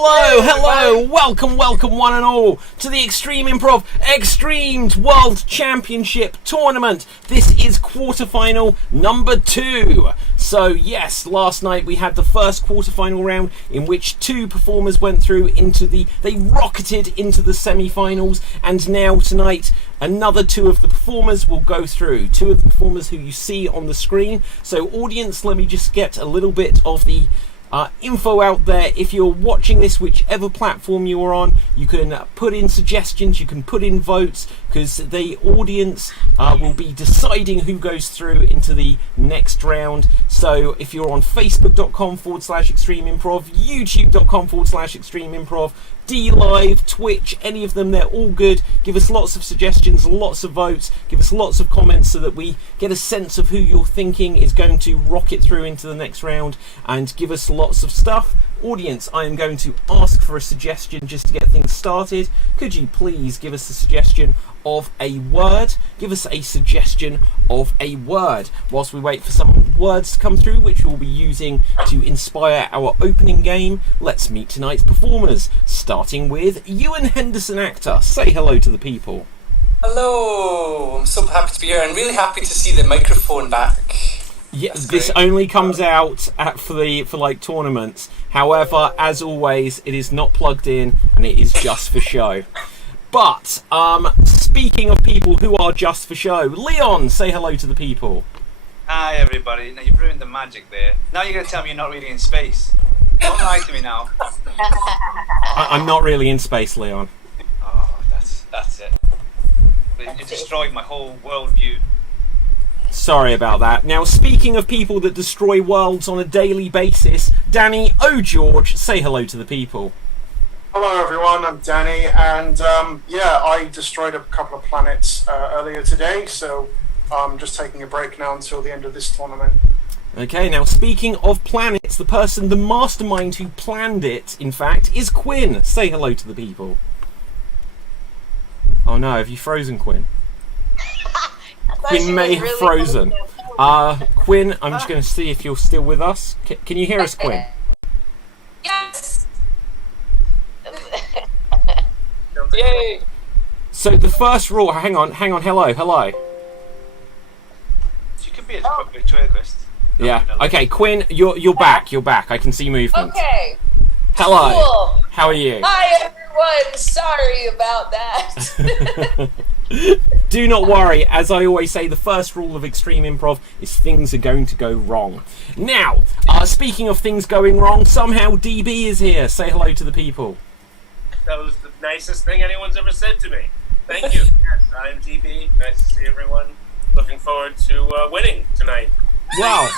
Hello, welcome one and all to the Extreme Improv Xstreamed World Championship Tournament. This is quarterfinal number 2. So yes, last night we had the first quarterfinal round in which 2 performers went through they rocketed into the semi-finals, and now tonight another 2 of the performers will go through. 2 of the performers who you see on the screen. So audience, let me just get a little bit of the info out there. If you're watching this, whichever platform you are on, you can put in suggestions, you can put in votes, because the audience will be deciding who goes through into the next round. So if you're on facebook.com/extreme improv, youtube.com/extreme improv, DLive, Twitch, any of them, they're all good. Give us lots of suggestions, lots of votes, give us lots of comments so that we get a sense of who you're thinking is going to rocket through into the next round, and give us lots of stuff. Audience, I am going to ask for a suggestion just to get things started. Could you please give us a suggestion of a word? Give us a suggestion of a word whilst we wait for some words to come through, which we'll be using to inspire our opening game. Let's meet tonight's performers, starting with Ewan Henderson, actor. Say hello to the people. Hello, I'm so happy to be here and really happy to see the microphone back. Yeah, this only comes out for tournaments. However, as always, it is not plugged in and it is just for show. But speaking of people who are just for show, Leon, say hello to the people. Hi everybody. Now you've ruined the magic there. Now you're going to tell me you're not really in space. Don't lie to me now. I'm not really in space, Leon. Oh, that's it. You destroyed my whole worldview. Sorry about that. Now, speaking of people that destroy worlds on a daily basis, Danny O'George, say hello to the people. Hello everyone, I'm Danny, and I destroyed a couple of planets earlier today, so I'm just taking a break now until the end of this tournament. Okay, now speaking of planets, the mastermind who planned it, in fact, is Quinn. Say hello to the people. Oh no, have you frozen, Quinn? Quinn may have frozen. Quinn, I'm just going to see if you're still with us. Can you hear us, Quinn? Yes. Yay! So the first rule. Hang on. Hello. You could be a ventriloquist. Yeah. Okay, Quinn, you're back. I can see movement. Okay. Hello. Cool. How are you? Hi everyone. Sorry about that. Do not worry. As I always say, the first rule of Extreme Improv is things are going to go wrong. Now, speaking of things going wrong, somehow DB is here. Say hello to the people. That was the nicest thing anyone's ever said to me. Thank you. Yes, I'm DB. Nice to see everyone. Looking forward to winning tonight. Wow.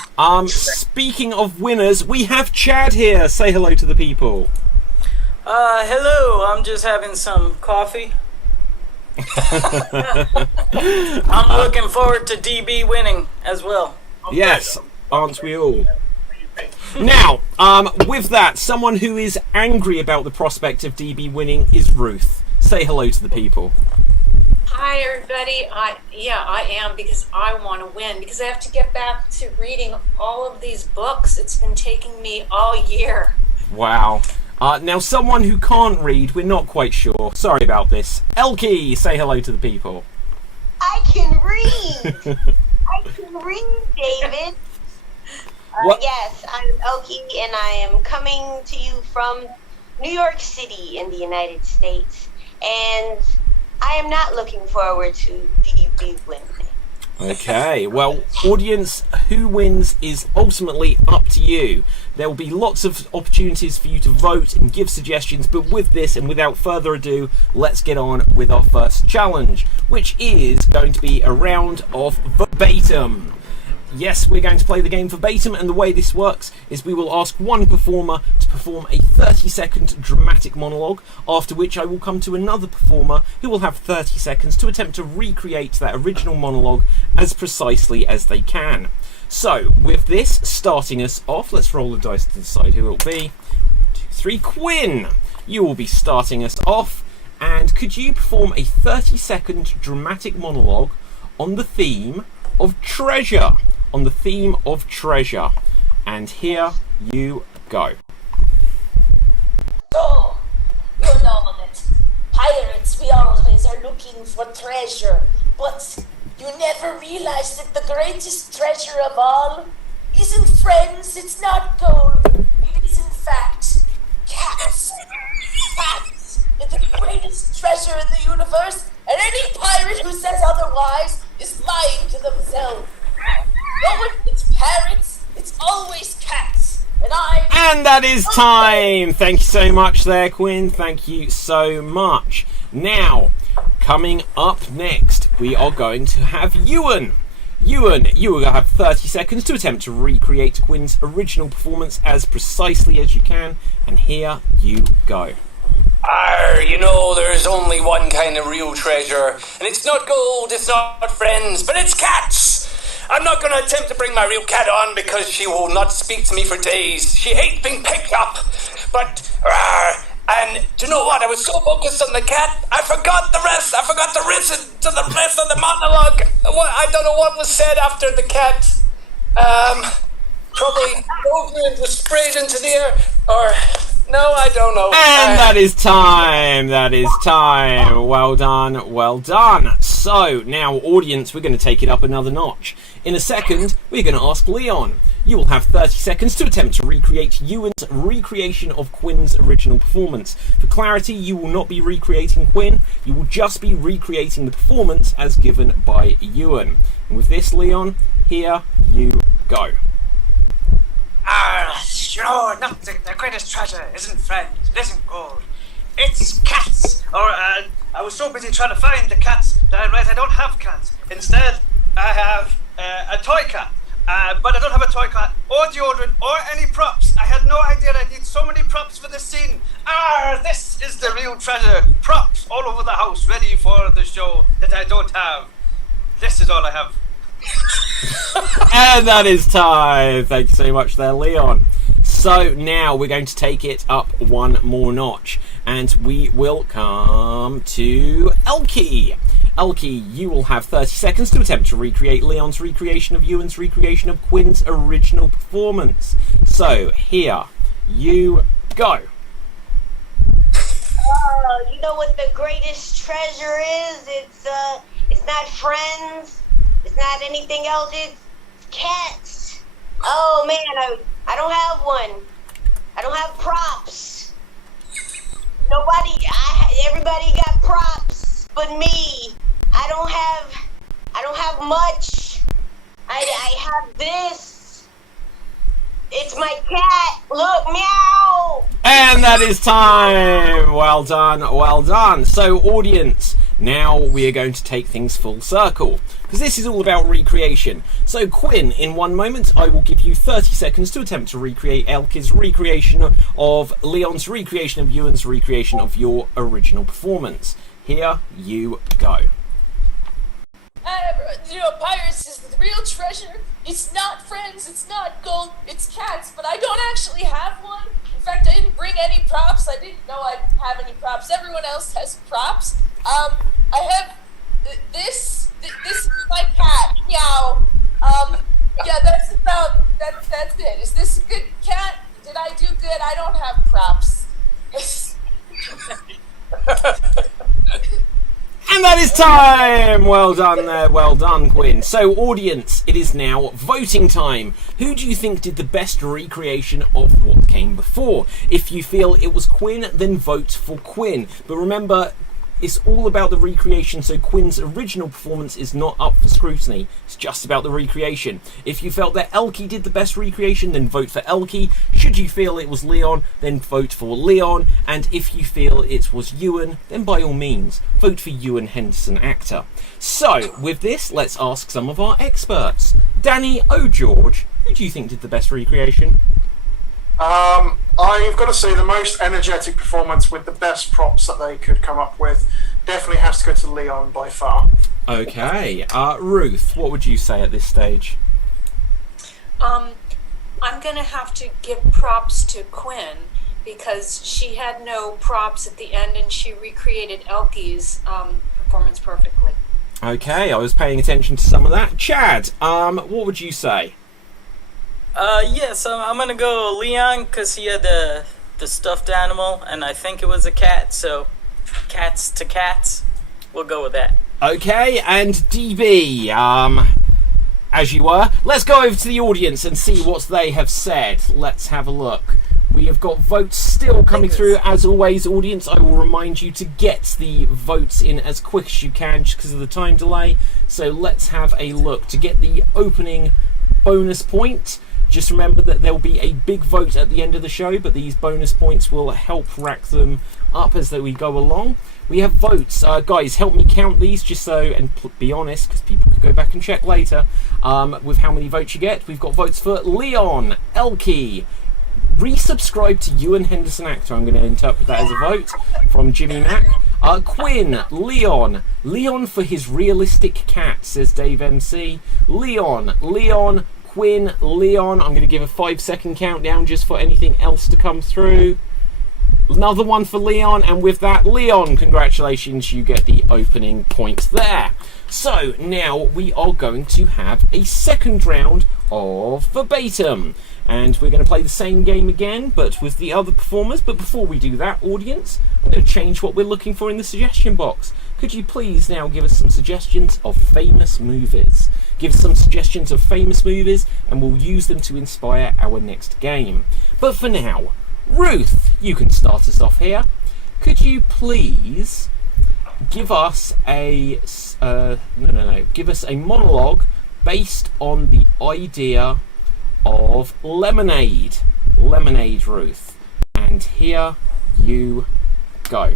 Speaking of winners, we have Chad here. Say hello to the people. Hello. I'm just having some coffee. I'm looking forward to DB winning as well. Okay. Yes, aren't we all? Now, with that, someone who is angry about the prospect of DB winning is Ruth. Say hello to the people. Hi everybody. I am, because I want to win, because I have to get back to reading all of these books. It's been taking me all year. Wow. Now, someone who can't read, we're not quite sure. Sorry about this. Elkie, say hello to the people. I can read. I can read, David. Yes, I'm Elkie, and I am coming to you from New York City in the United States. And I am not looking forward to DB winning. Okay, well, audience, who wins is ultimately up to you. There will be lots of opportunities for you to vote and give suggestions, but with this and without further ado, let's get on with our first challenge, which is going to be a round of verbatim. Yes, we're going to play the game verbatim, and the way this works is we will ask one performer to perform a 30-second dramatic monologue, after which I will come to another performer who will have 30 seconds to attempt to recreate that original monologue as precisely as they can. So, with this starting us off, let's roll the dice to decide who it will be. 2, 3, Quinn! You will be starting us off, and could you perform a 30-second dramatic monologue on the theme of treasure? On the theme of treasure. And here you go. So, you know that pirates, we always are looking for treasure, but you never realize that the greatest treasure of all isn't friends, it's not gold, it is in fact cats. Cats are the greatest treasure in the universe, and any pirate who says otherwise is lying to themselves. No one eats parrots, it's always cats. And that is time! Thank you so much there, Quinn. Thank you so much. Now, coming up next, we are going to have Ewan. Ewan, you will have 30 seconds to attempt to recreate Quinn's original performance as precisely as you can. And here you go. You know, there's only one kind of real treasure, and it's not gold, it's not friends, but it's cats! I'm not going to attempt to bring my real cat on because she will not speak to me for days. She hates being picked up. But, and do you know what? I was so focused on the cat, I forgot the rest. I forgot to listen to the rest of the monologue. I don't know what was said after the cat. Probably movement was sprayed into the air, or... No, I don't know. And that is time. That is time. Well done. Well done. So, now, audience, we're going to take it up another notch. In a second, we're going to ask Leon. You will have 30 seconds to attempt to recreate Ewan's recreation of Quinn's original performance. For clarity, you will not be recreating Quinn. You will just be recreating the performance as given by Ewan. And with this, Leon, here you go. You know, not the greatest treasure isn't friends, it isn't gold. It's cats! I was so busy trying to find the cats that I realized I don't have cats. Instead, I have a toy cat. But I don't have a toy cat, or deodorant, or any props. I had no idea I need so many props for this scene. This is the real treasure. Props all over the house, ready for the show that I don't have. This is all I have. And that is time. Thank you so much there, Leon. So now we're going to take it up one more notch, and we will come to Elkie. Elkie, you will have 30 seconds to attempt to recreate Leon's recreation of Ewan's recreation of Quinn's original performance. So here you go. You know what the greatest treasure is? It's not friends. It's not anything else. It's cats. Oh man, I don't have one. I don't have props. Everybody got props, but me. I don't have much. I have this. It's my cat. Look, meow. And that is time. Well done, well done. So, audience, now we are going to take things full circle, because this is all about recreation. So, Quinn, in one moment, I will give you 30 seconds to attempt to recreate Elkie's recreation of Leon's recreation of Ewan's recreation of your original performance. Here you go. Pirates is the real treasure. It's not friends, it's not gold, it's cats, but I don't actually have one. In fact, I didn't bring any props. I didn't know I'd have any props. Everyone else has props. I have this is my cat. Meow. Yeah, that's it. Is this a good cat? Did I do good? I don't have props. And that is time! Well done there, well done, Quinn. So, audience, it is now voting time. Who do you think did the best recreation of what came before? If you feel it was Quinn, then vote for Quinn. But remember, it's all about the recreation, so Quinn's original performance is not up for scrutiny. It's just about the recreation. If you felt that Elkie did the best recreation, then vote for Elkie. Should you feel it was Leon, then vote for Leon. And if you feel it was Ewan, then by all means, vote for Ewan Henderson, actor. So, with this, let's ask some of our experts. Danny O'George, who do you think did the best recreation? I've got to say the most energetic performance with the best props that they could come up with definitely has to go to Leon by far. Okay. Ruth, what would you say at this stage? I'm going to have to give props to Quinn because she had no props at the end and she recreated Elkie's performance perfectly. Okay, I was paying attention to some of that. Chad, what would you say? Yes, I'm gonna go Leon because he had the the stuffed animal, and I think it was a cat, so cats to cats. We'll go with that. Okay, and DB, as you were, let's go over to the audience and see what they have said. Let's have a look. We have got votes still coming through. As always, audience, I will remind you to get the votes in as quick as you can just because of the time delay. So let's have a look. To get the opening bonus point, just remember that there will be a big vote at the end of the show, but these bonus points will help rack them up as we go along. We have votes. Guys, help me count these just so, and be honest, because people could go back and check later, with how many votes you get. We've got votes for Leon, Elkie, resubscribe to Ewan Henderson Actor. I'm going to interpret that as a vote from Jimmy Mack. Quinn, Leon for his realistic cat, says Dave MC. Leon, Quinn, Leon. I'm going to give a 5-second countdown just for anything else to come through. Another one for Leon, and with that, Leon, congratulations, you get the opening point there. So now we are going to have a second round of verbatim, and we're going to play the same game again but with the other performers. But before we do that, audience, I'm going to change what we're looking for in the suggestion box. Could you please now give us some suggestions of famous movies? Give us some suggestions of famous movies and we'll use them to inspire our next game. But for now, Ruth, you can start us off here. Could you please give us a give us a monologue based on the idea of lemonade, Ruth? And here you go.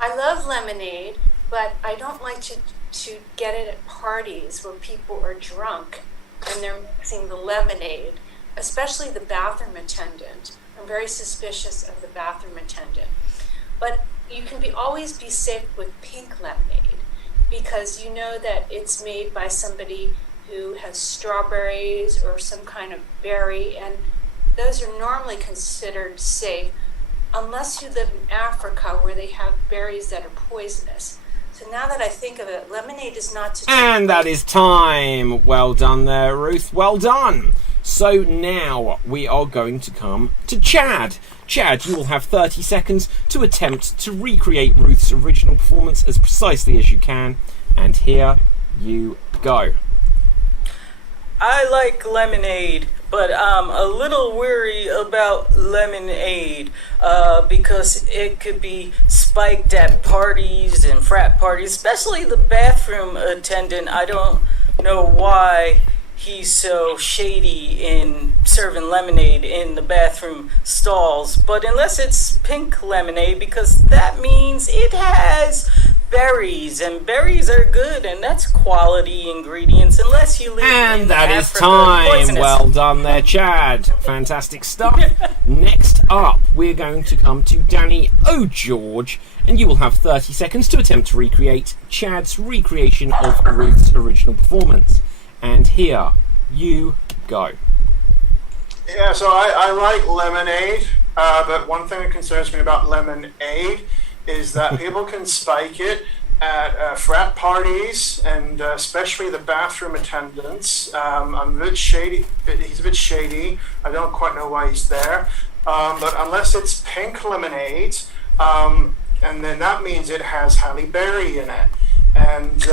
I love lemonade, but I don't like to get it at parties where people are drunk and they're mixing the lemonade, especially the bathroom attendant. I'm very suspicious of the bathroom attendant. But you can always be safe with pink lemonade because you know that it's made by somebody who has strawberries or some kind of berry, and those are normally considered safe unless you live in Africa where they have berries that are poisonous. So now that I think of it, lemonade is not to... And that is time. Well done there, Ruth. Well done. So now we are going to come to Chad. Chad, you will have 30 seconds to attempt to recreate Ruth's original performance as precisely as you can. And here you go. I like lemonade, but I'm a little weary about lemonade because it could be spiked at parties and frat parties, especially the bathroom attendant. I don't know why he's so shady in serving lemonade in the bathroom stalls, but unless it's pink lemonade, because that means it has berries, and berries are good, and that's quality ingredients, unless you live and in that Africa. is time. Poisonous. Well done there, Chad. Fantastic stuff. Next up, we're going to come to Danny O'George, and you will have 30 seconds to attempt to recreate Chad's recreation of Ruth's original performance. And here you go. Yeah, so I like lemonade, but one thing that concerns me about lemonade is that people can spike it at frat parties, and especially the bathroom attendants. I'm a bit shady. He's a bit shady. I don't quite know why he's there. But unless it's pink lemonade, and then that means it has Halle Berry in it. And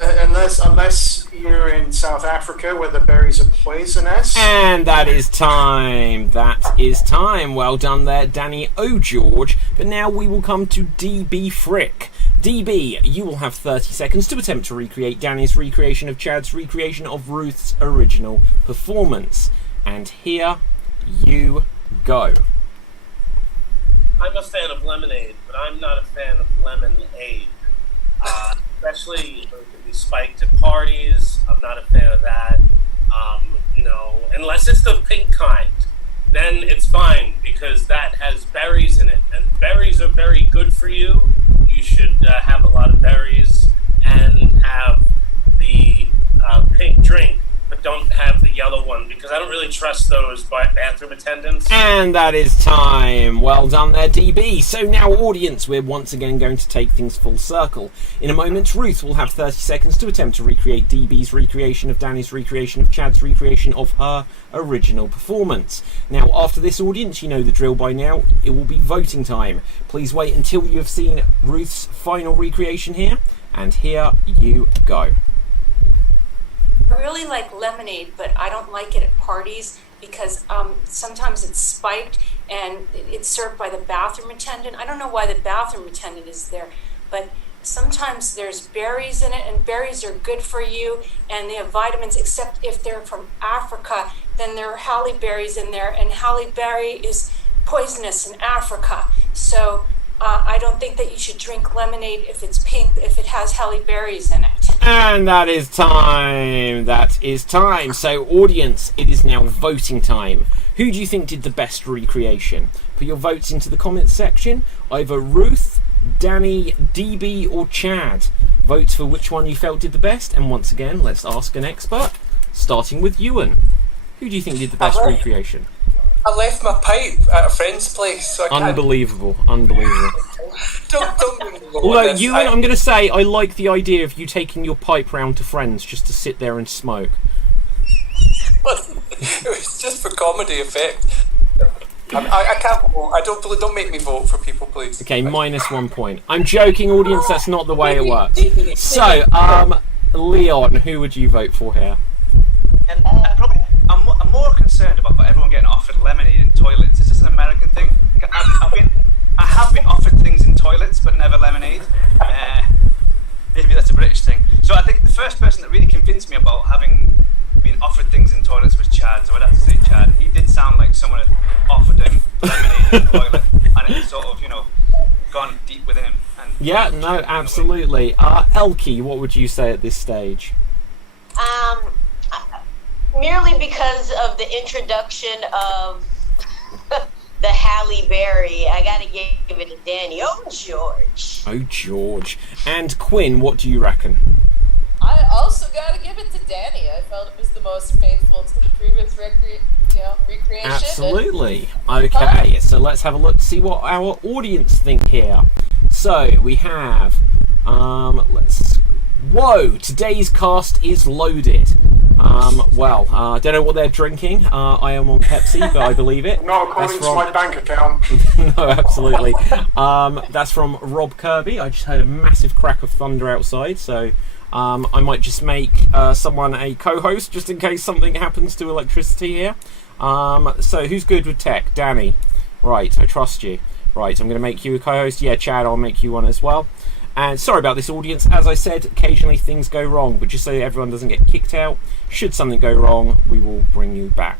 unless you're in South Africa where the berries are poisonous. And that is time. That is time. Well done there, Danny O'George. But now we will come to DB Frick. DB, you will have 30 seconds to attempt to recreate Danny's recreation of Chad's recreation of Ruth's original performance. And here you go. I'm a fan of lemonade, but I'm not a fan of lemonade. Especially if it can be spiked at parties. I'm not a fan of that. Unless it's the pink kind, then it's fine because that has berries in it, and berries are very good for you. You should have a lot of berries and have the pink drink, but don't have the yellow one because I don't really trust those bathroom attendants. And that is time. Well done there, DB. So now, audience, we're once again going to take things full circle. In a moment, Ruth will have 30 seconds to attempt to recreate DB's recreation of Danny's recreation of Chad's recreation of her original performance. Now, after this, audience, you know the drill by now. It will be voting time. Please wait until you have seen Ruth's final recreation here. And here you go. I really like lemonade, but I don't like it at parties because sometimes it's spiked and it's served by the bathroom attendant. I don't know why the bathroom attendant is there, but sometimes there's berries in it, and berries are good for you, and they have vitamins, except if they're from Africa, then there are halle berries in there, and halle berry is poisonous in Africa. So I don't think that you should drink lemonade if it's pink, if it has halle berries in it. And that is time. That is time. So, audience, it is now voting time. Who do you think did the best recreation? Put your votes into the comments section. Either Ruth, Danny, DB, or Chad. Vote for which one you felt did the best. And once again, let's ask an expert, starting with Ewan. Who do you think did the best recreation? I left my pipe at a friend's place, so I can't... Unbelievable. Don't make me go Although, on this. Ewan, I'm going to say, I like the idea of you taking your pipe round to friends just to sit there and smoke. It was just for comedy effect. I can't vote. Don't make me vote for people, please. Okay, minus 1 point. I'm joking, audience, that's not the way it works. So, Leon, who would you vote for here? And I'm more concerned about everyone getting offered lemonade in toilets. Is this an American thing? I have been offered things in toilets, but never lemonade. Maybe that's a British thing. So I think the first person that really convinced me about having been offered things in toilets was Chad. So I'd have to say Chad. He did sound like someone had offered him lemonade in the toilet, and it sort of, gone deep within him. And Yeah, no, absolutely. Elkie, what would you say at this stage? Merely because of the introduction of the Halle Berry, I gotta give it to Danny. Oh, George. Oh, George. And Quinn, what do you reckon? I also gotta give it to Danny. I felt it was the most faithful to the previous recreation. Absolutely. Okay, so let's have a look to see what our audience think here. So we have, whoa, today's cast is loaded. I don't know what they're drinking. I am on Pepsi, but I believe it. Not according to my bank account. No, absolutely. That's from Rob Kirby. I just heard a massive crack of thunder outside, so I might just make someone a co-host just in case something happens to electricity here. So who's good with tech? Danny. Right, I trust you. Right, I'm going to make you a co-host. Yeah, Chad, I'll make you one as well. And sorry about this, audience. As I said, occasionally things go wrong, but just so everyone doesn't get kicked out, should something go wrong, we will bring you back.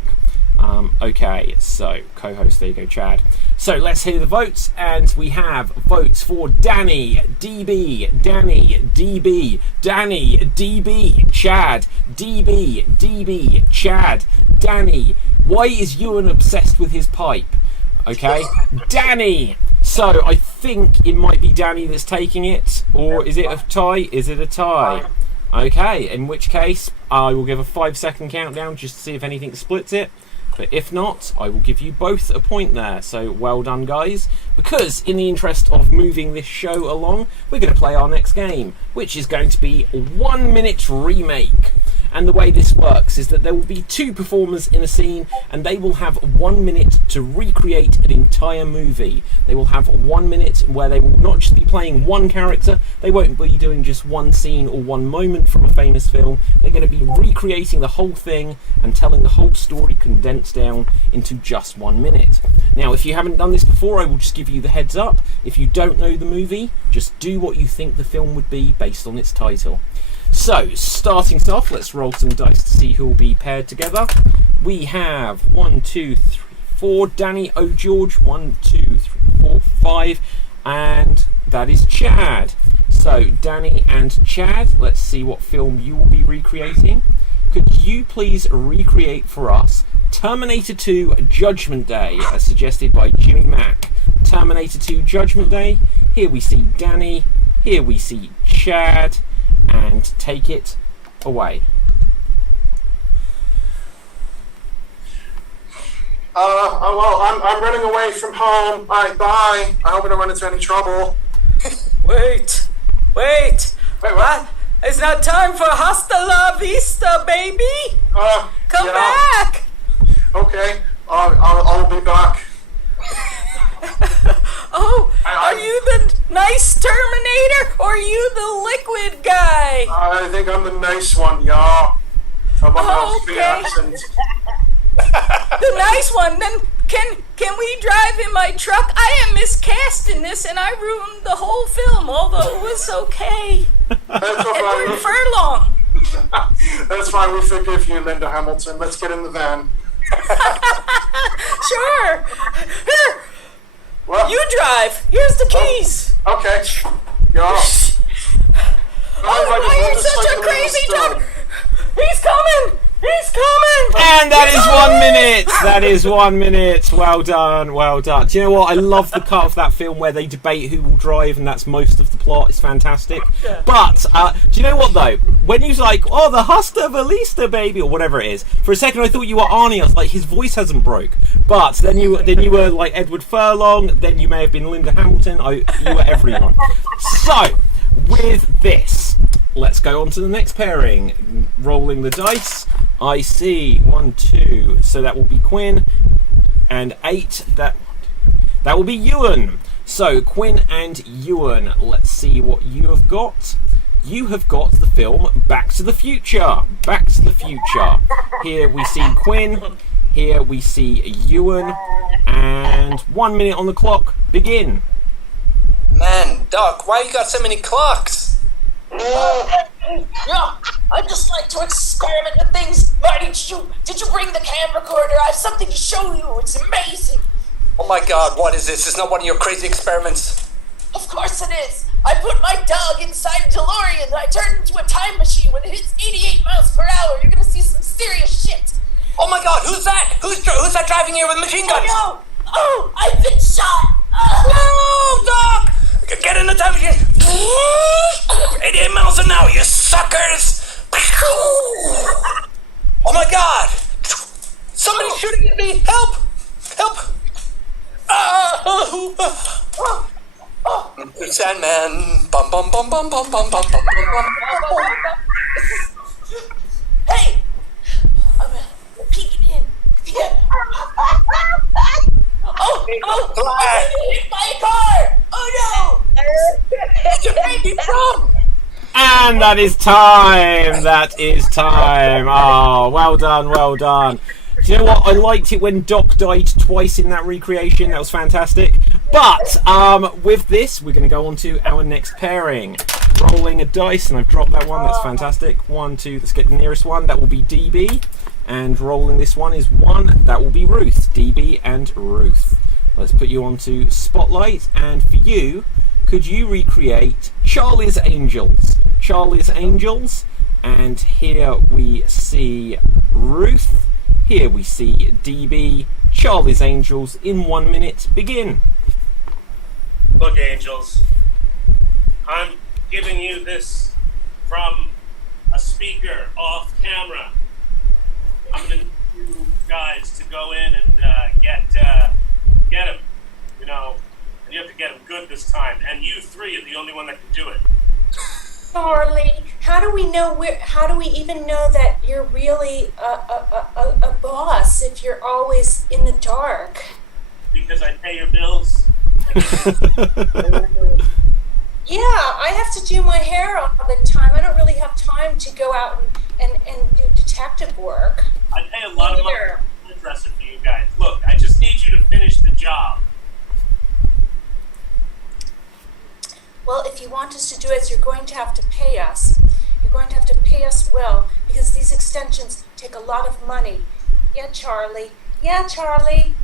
Okay, so co-host, there you go, Chad. So let's hear the votes, and we have votes for Danny, DB, Danny, DB, Danny, DB, Chad, DB, DB, Chad, Danny. Why is Ewan obsessed with his pipe? Okay, Danny. So I think it might be Danny that's taking it, or is it a tie? Is it a tie? Okay, in which case I will give a 5-second countdown just to see if anything splits it. But if not, I will give you both a point there. So well done, guys. Because in the interest of moving this show along, we're going to play our next game, which is going to be 1 minute remake. And the way this works is that there will be 2 performers in a scene, and they will have 1 minute to recreate an entire movie. They will have 1 minute where they will not just be playing one character, they won't be doing just one scene or one moment from a famous film. They're going to be recreating the whole thing and telling the whole story condensed down into just 1 minute. Now, if you haven't done this before, I will just give you the heads up. If you don't know the movie, just do what you think the film would be based on its title. So, starting off, let's roll some dice to see who will be paired together. We have 1, 2, 3, 4. Danny O. George. 1, 2, 3, 4, 5. And that is Chad. So, Danny and Chad, let's see what film you will be recreating. Could you please recreate for us Terminator 2 Judgment Day, as suggested by Jimmy Mack. Terminator 2 Judgment Day. Here we see Danny. Here we see Chad. And take it away. well, I'm running away from home. All right, bye. I hope I don't run into any trouble. Wait. Wait, what? It's not time for hasta la vista, baby. Come back. Okay, I'll be back. Oh, are you the nice Terminator or are you the liquid guy? I think I'm the nice one, yeah. How about Oh, the okay. accent? The nice one. Then can we drive in my truck? I am miscast in this and I ruined the whole film, although it was okay. That's Edward fine. Furlong. That's fine. We forgive you, Linda Hamilton. Let's get in the van. Sure. Here, What? you drive. Here's the keys. Okay. Yeah. Oh, why are you such a crazy dog? He's coming. He's coming. And that is 1 minute. That is 1 minute. Well done. Well done. Do you know what? I love the cut of that film where they debate who will drive, and that's most of the plot. It's fantastic. But do you know what though? When he was like, "Oh, the Hasta Valista, baby," or whatever it is, for a second I thought you were Arnie. I was like, his voice hasn't broke. But then you were like Edward Furlong. Then you may have been Linda Hamilton. You were everyone. So with this, let's go on to the next pairing. Rolling the dice. I see 1, 2. So that will be Quinn, and 8. That will be Ewan. So Quinn and Ewan. Let's see what you have got. You have got the film Back to the Future. Back to the Future. Here we see Quinn. Here we see Ewan. And 1 minute on the clock. Begin. Man, Doc, why you got so many clocks? Yeah, I just like to experiment with things. Marty, did you bring the camcorder? I have something to show you. It's amazing. Oh my God, what is this? It's not one of your crazy experiments. Of course it is. I put my dog inside a DeLorean and I turned into a time machine. When it hits 88 miles per hour, you're gonna see some serious shit. Oh my God, who's that? Who's that driving here with machine guns? Oh no! Oh, I've been shot! No, Doc! Get in the time machine! 88 miles an hour, you suckers! Oh my God! Somebody's shooting at me! Help! Help! Sandman! Bum bum bum bum bum bum bum bum bum. Hey! I'm peeking in. Yeah. Oh! I'm being hit by a car! Oh no! And that is time. That is time. Oh, well done. Well done. Do you know what? I liked it when Doc died twice in that recreation. That was fantastic. But with this, we're going to go on to our next pairing. Rolling a dice, and I've dropped that one. That's fantastic. 1, 2. Let's get the nearest one. That will be DB. And rolling this one is 1. That will be Ruth. DB and Ruth. Let's put you onto Spotlight. And for you, could you recreate Charlie's Angels? Charlie's Angels. And here we see Ruth. Here we see DB. Charlie's Angels in 1 minute. Begin. Look, Angels, I'm giving you this from a speaker off camera. I'm going to need you guys to go in and get him, you know, and you have to get him good this time. And you three are the only one that can do it. Charlie, how do we even know that you're really a boss if you're always in the dark? Because I pay your bills. Yeah, I have to do my hair all the time. I don't really have time to go out and do detective work. I pay a lot of money for a dresser for you guys. Look, I just need you to finish the job. Well, if you want us to do it, you're going to have to pay us. You're going to have to pay us well, because these extensions take a lot of money. Yeah, Charlie. Yeah, Charlie.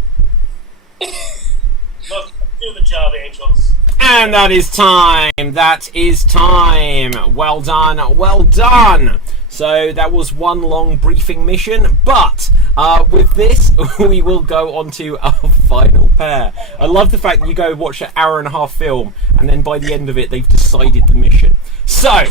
Look, do the job, Angels. And that is time. That is time. Well done. Well done. So that was one long briefing mission, but with this, we will go on to our final pair. I love the fact that you go watch an hour-and-a-half film, and then by the end of it, they've decided the mission. So,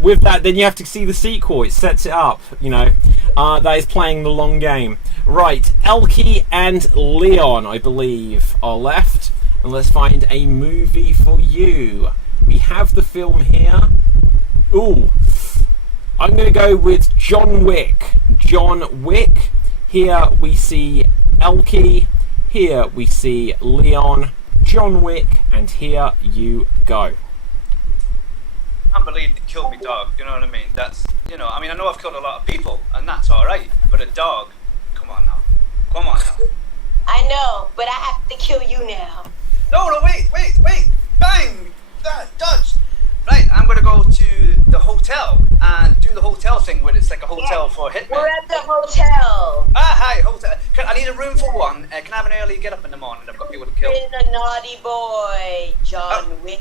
with that, then you have to see the sequel. It sets it up, you know. That is playing the long game. Right, Elkie and Leon, I believe, are left. And let's find a movie for you. We have the film here. Ooh, I'm going to go with John Wick. John Wick. Here we see Elkie. Here we see Leon. John Wick. And here you go. I can't believe they killed me dog, you know what I mean? That's, I know I've killed a lot of people, and that's alright, but a dog, come on now. I know, but I have to kill you now. No, wait, bang, dodge. Right, I'm gonna go to the hotel and do the hotel thing where it's like a hotel for hitmen. We're at the hotel. Hi, hotel. I need a room for one. Can I have an early get up in the morning? I've got people to kill. You've been a naughty boy, John Wick.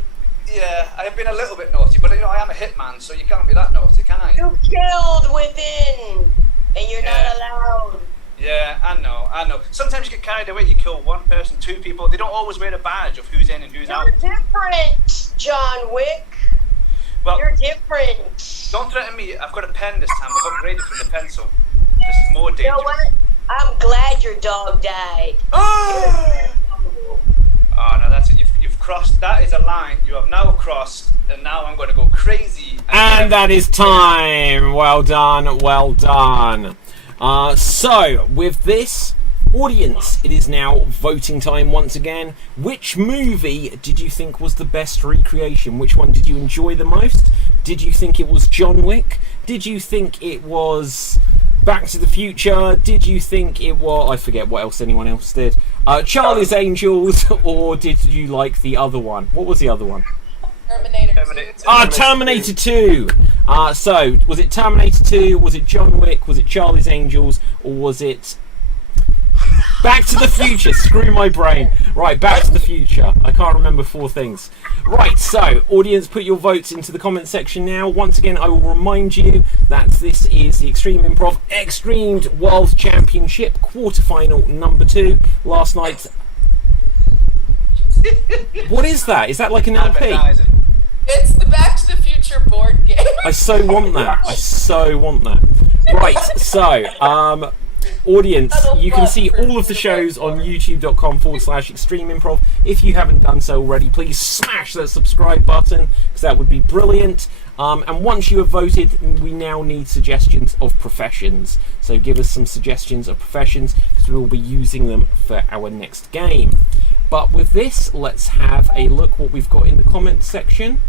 Yeah, I've been a little bit naughty, but I am a hitman, so you can't be that naughty, can I? You killed within, and you're not allowed. Yeah, I know. Sometimes you get carried away. You kill one person, two people. They don't always wear a badge of who's in and who's out. You're different, John Wick. Well, you're different. Don't threaten me. I've got a pen this time. I've upgraded from the pencil. This is more dangerous. You know what? I'm glad your dog died. Oh, no, that's it. You've crossed. That is a line you have now crossed, and now I'm going to go crazy. And that is time. Well done, well done. So, with this, audience, it is now voting time once again. Which movie did you think was the best recreation? Which one did you enjoy the most? Did you think it was John Wick? Did you think it was Back to the Future? Did you think it was... I forget what else anyone else did. Charlie's Angels? Or did you like the other one? What was the other one? Terminator 2. So, was it Terminator 2? Was it John Wick? Was it Charlie's Angels? Or was it Back to the Future? Screw my brain. Right, Back to the Future. I can't remember 4 things. Right, so, audience, put your votes into the comment section now. Once again, I will remind you that this is the Extreme Improv Xstreamed World Championship quarterfinal number 2. Last night... What is that? Is that like an LP? It's the Back to the Future board game. I so want that. Right, so, audience, you can see all of the shows on youtube.com/Extreme Improv. If you haven't done so already, please smash that subscribe button, because that would be brilliant. And once you have voted, we now need suggestions of professions. So give us some suggestions of professions, because we will be using them for our next game. But with this, let's have a look what we've got in the comments section.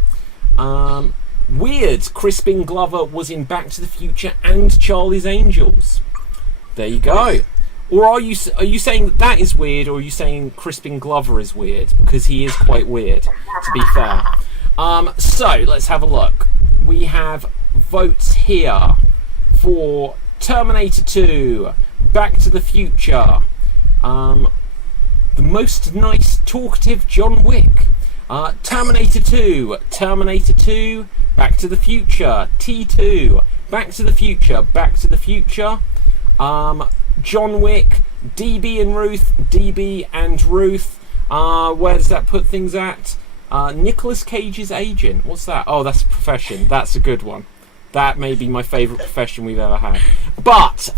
Weird, Crispin Glover was in Back to the Future and Charlie's Angels. There you go. Or are you saying that is weird, or are you saying Crispin Glover is weird? Because he is quite weird, to be fair. So, let's have a look. We have votes here for Terminator 2, Back to the Future, the most nice, talkative John Wick, Terminator 2, Back to the Future, T2, Back to the Future, John Wick, DB and Ruth, where does that put things at? Nicolas Cage's agent, what's that? Oh, that's a profession, that's a good one. That may be my favourite profession we've ever had. But,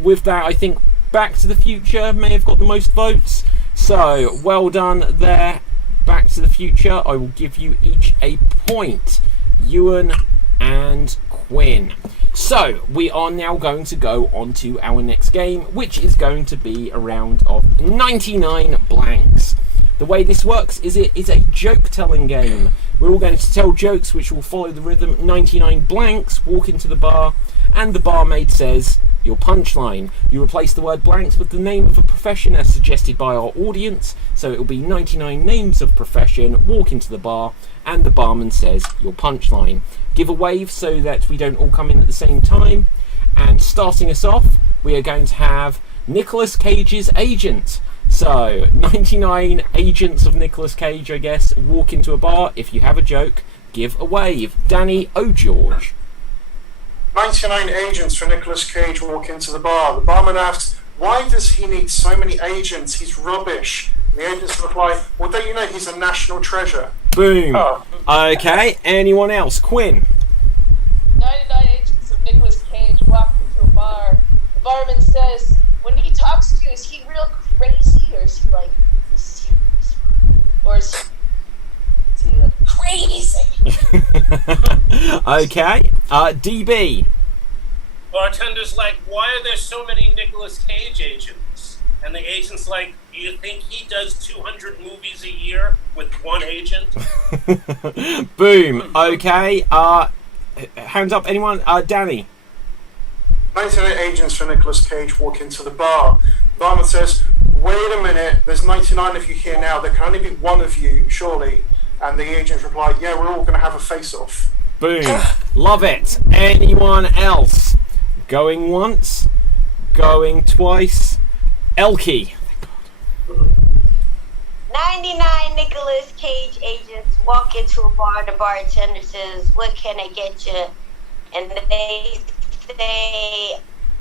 with that, I think Back to the Future may have got the most votes. So, well done there, Back to the Future. I will give you each a point. Ewan and Quinn. So, we are now going to go on to our next game, which is going to be a round of 99 blanks. The way this works is it is a joke-telling game. We're all going to tell jokes which will follow the rhythm. 99 blanks, walk into the bar, and the barmaid says your punchline. You replace the word blanks with the name of a profession as suggested by our audience. So it will be 99 names of profession, walk into the bar, and the barman says your punchline. Give a wave so that we don't all come in at the same time. And starting us off, we are going to have Nicolas Cage's agent. So, 99 agents of Nicolas Cage, I guess, walk into a bar. If you have a joke, give a wave. Danny O'George. 99 agents for Nicolas Cage walk into the bar. The barman asks, why does he need so many agents? He's rubbish. The agents reply, well, don't you know he's a national treasure? Boom. Oh. Okay, anyone else? Quinn. 99 agents of Nicolas Cage walk into a bar. The barman says, talks to you, is he real crazy, or is he like mysterious? Or is he like crazy? Okay. DB. Bartender's like, why are there so many Nicolas Cage agents? And the agent's like, do you think he does 200 movies a year with one agent? Boom. Okay. Hands up, anyone? Danny. 99 agents for Nicolas Cage walk into the bar. The barman says, wait a minute, there's 99 of you here now. There can only be one of you, surely. And the agents replied, yeah, we're all going to have a face-off. Boom. Love it. Anyone else? Going once. Going twice. Elkie. 99 Nicolas Cage agents walk into a bar. The bartender says, what can I get you? And they say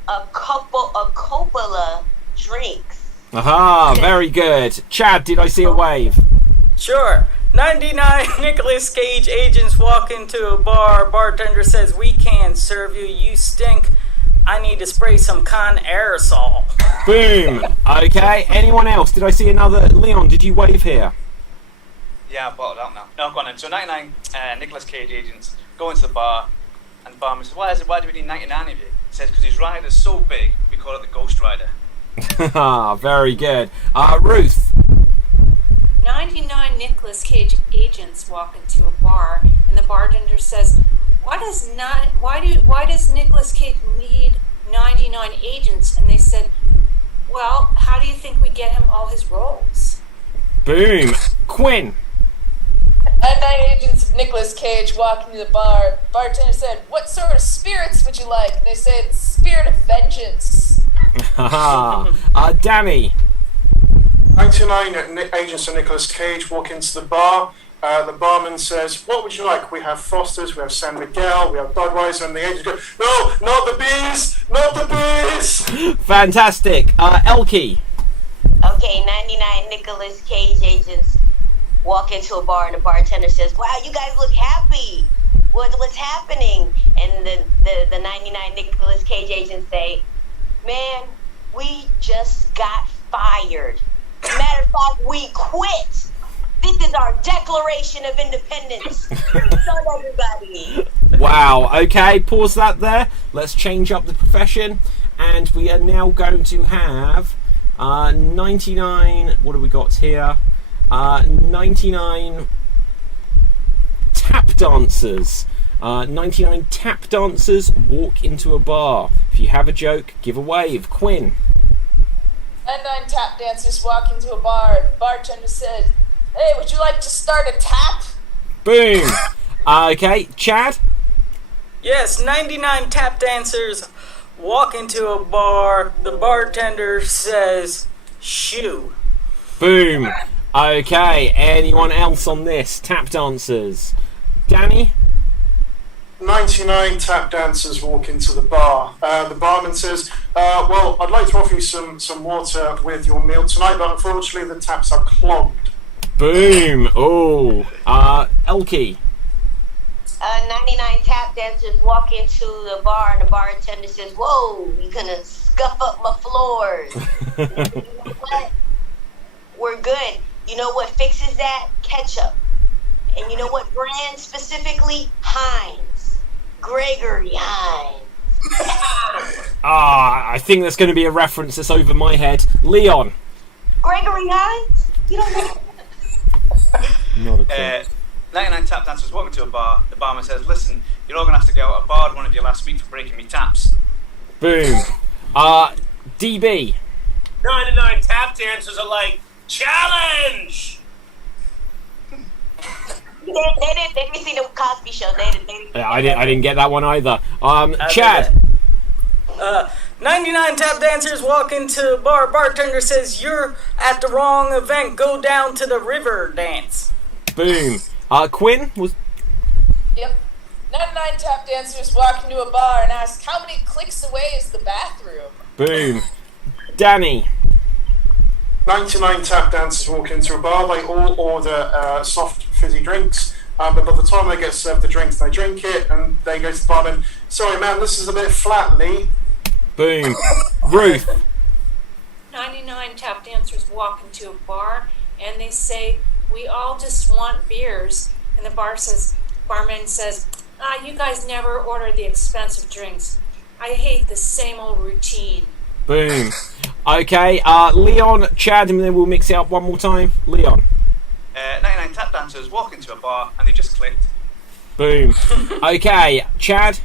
a Coppola drinks. Aha, very good. Chad, did I see a wave? Sure. 99 Nicolas Cage agents walk into a bar. Bartender says, we can't serve you. You stink. I need to spray some con aerosol. Boom. Okay, anyone else? Did I see another? Leon, did you wave here? Yeah, I've bottled out now. No, go on then. So 99 Nicolas Cage agents go into the bar, and the barman says, why do we need 99 of you? He says, because his rider's so big, we call it the Ghost Rider. Very good. Ruth. 99 Nicolas Cage agents walk into a bar, and the bartender says, why does Nicolas Cage need 99 agents? And they said, well, how do you think we get him all his roles? Boom. Quinn. 99 agents of Nicolas Cage walk into the bar. Bartender said, what sort of spirits would you like? They said, spirit of vengeance. Danny. 99 agents of Nicolas Cage walk into the bar. The barman says, what would you like? We have Foster's, we have San Miguel, we have Budweiser, and the agents go, no, not the bees, not the bees! Fantastic. Elkie. Okay, 99 Nicolas Cage agents walk into a bar and the bartender says, wow, you guys look happy. What's happening? And the 99 Nicolas Cage agents say, man, we just got fired. Matter of fact, we quit. This is our Declaration of Independence. Son, everybody. Wow. Okay, pause that there. Let's change up the profession. And we are now going to have 99... What have we got here? 99 tap dancers. 99 tap dancers walk into a bar. If you have a joke, give a wave. Quinn. 99 tap dancers walk into a bar. Bartender said, hey, would you like to start a tap? Boom. Okay, Chad? Yes, 99 tap dancers walk into a bar. The bartender says, shoo. Boom. Okay, anyone else on this? Tap dancers. Danny? 99 tap dancers walk into the bar. The barman says, well, I'd like to offer you some water with your meal tonight, but unfortunately the taps are clogged. Boom. Oh. Elkie. 99 tap dancers walk into the bar and the bartender says, whoa, you gonna scuff up my floors. You know what? We're good. You know what fixes that? Ketchup. And you know what brand specifically? Heinz. Gregory Heinz. I think there's going to be a reference that's over my head. Leon. Gregory Heinz? You don't know? Not a clue. 99 tap dancers walk into a bar. The barman says, listen, you're all going to have to go. I barred one of you last week for breaking me taps. Boom. DB. 99 tap dancers are like, challenge! They didn't see the Cosby Show. They I didn't get that one either. Chad. 99 tap dancers walk into a bar. Bartender says, you're at the wrong event. Go down to the river dance. Boom. Quinn was. Yep. 99 tap dancers walk into a bar and ask, how many clicks away is the bathroom? Boom. Danny. 99 tap dancers walk into a bar. They all order soft fizzy drinks, but by the time they get served the drinks, they drink it and they go to the barman. Sorry, man, this is a bit flat, Lee. Boom. Ruth. walk into a bar and they say, "We all just want beers," and the barman says, "You guys never order the expensive drinks. I hate the same old routine." Boom. Okay, Leon, Chad, and then we'll mix it up one more time. Leon. 99 tap dancers walk into a bar and they just clicked. Boom. Okay, Chad.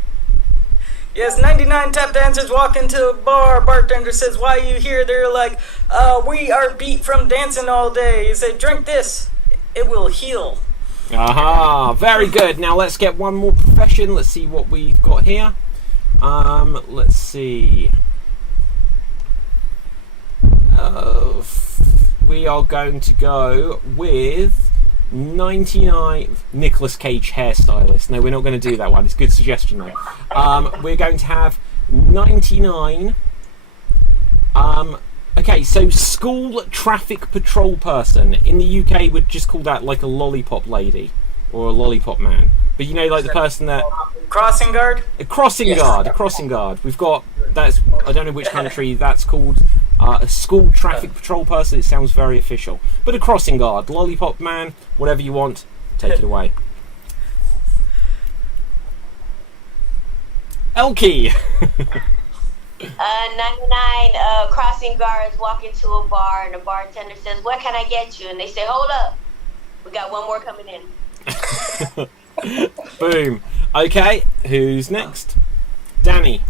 Yes, 99 tap dancers walk into a bar. Bartender says, "Why are you here?" They're like, "We are beat from dancing all day." You say, "Drink this. It will heal." Aha, very good. Now let's get one more profession. Let's see what we've got here. Let's see. We are going to go with 99 Nicolas Cage hairstylist. No, we're not going to do that one. It's a good suggestion though. We're going to have 99. Okay, so school traffic patrol person. In the UK, we'd just call that like a lollipop lady or a lollipop man. But you know, like the person that Crossing guard. a crossing guard. A crossing guard. We've got that's. I don't know which country that's called. A school traffic patrol person. It sounds very official. But a crossing guard, lollipop man, whatever you want. Take it away. Elkie. 99 crossing guards walk into a bar and the bartender says, "What can I get you?" And they say, "Hold up, we got one more coming in." Boom. Okay, who's next? Danny.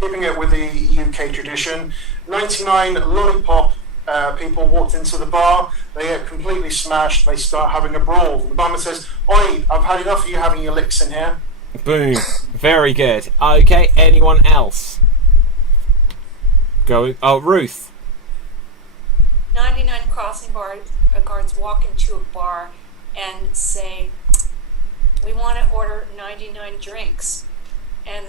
Keeping it with the UK tradition, 99 lollipop people walked into the bar. They get completely smashed. They start having a brawl. The barman says, "Oi, I've had enough of you having your licks in here." Boom. Very good. Okay, anyone else? Go. Oh, Ruth. 99 crossing guards walk into a bar and say, "We want to order 99 drinks." And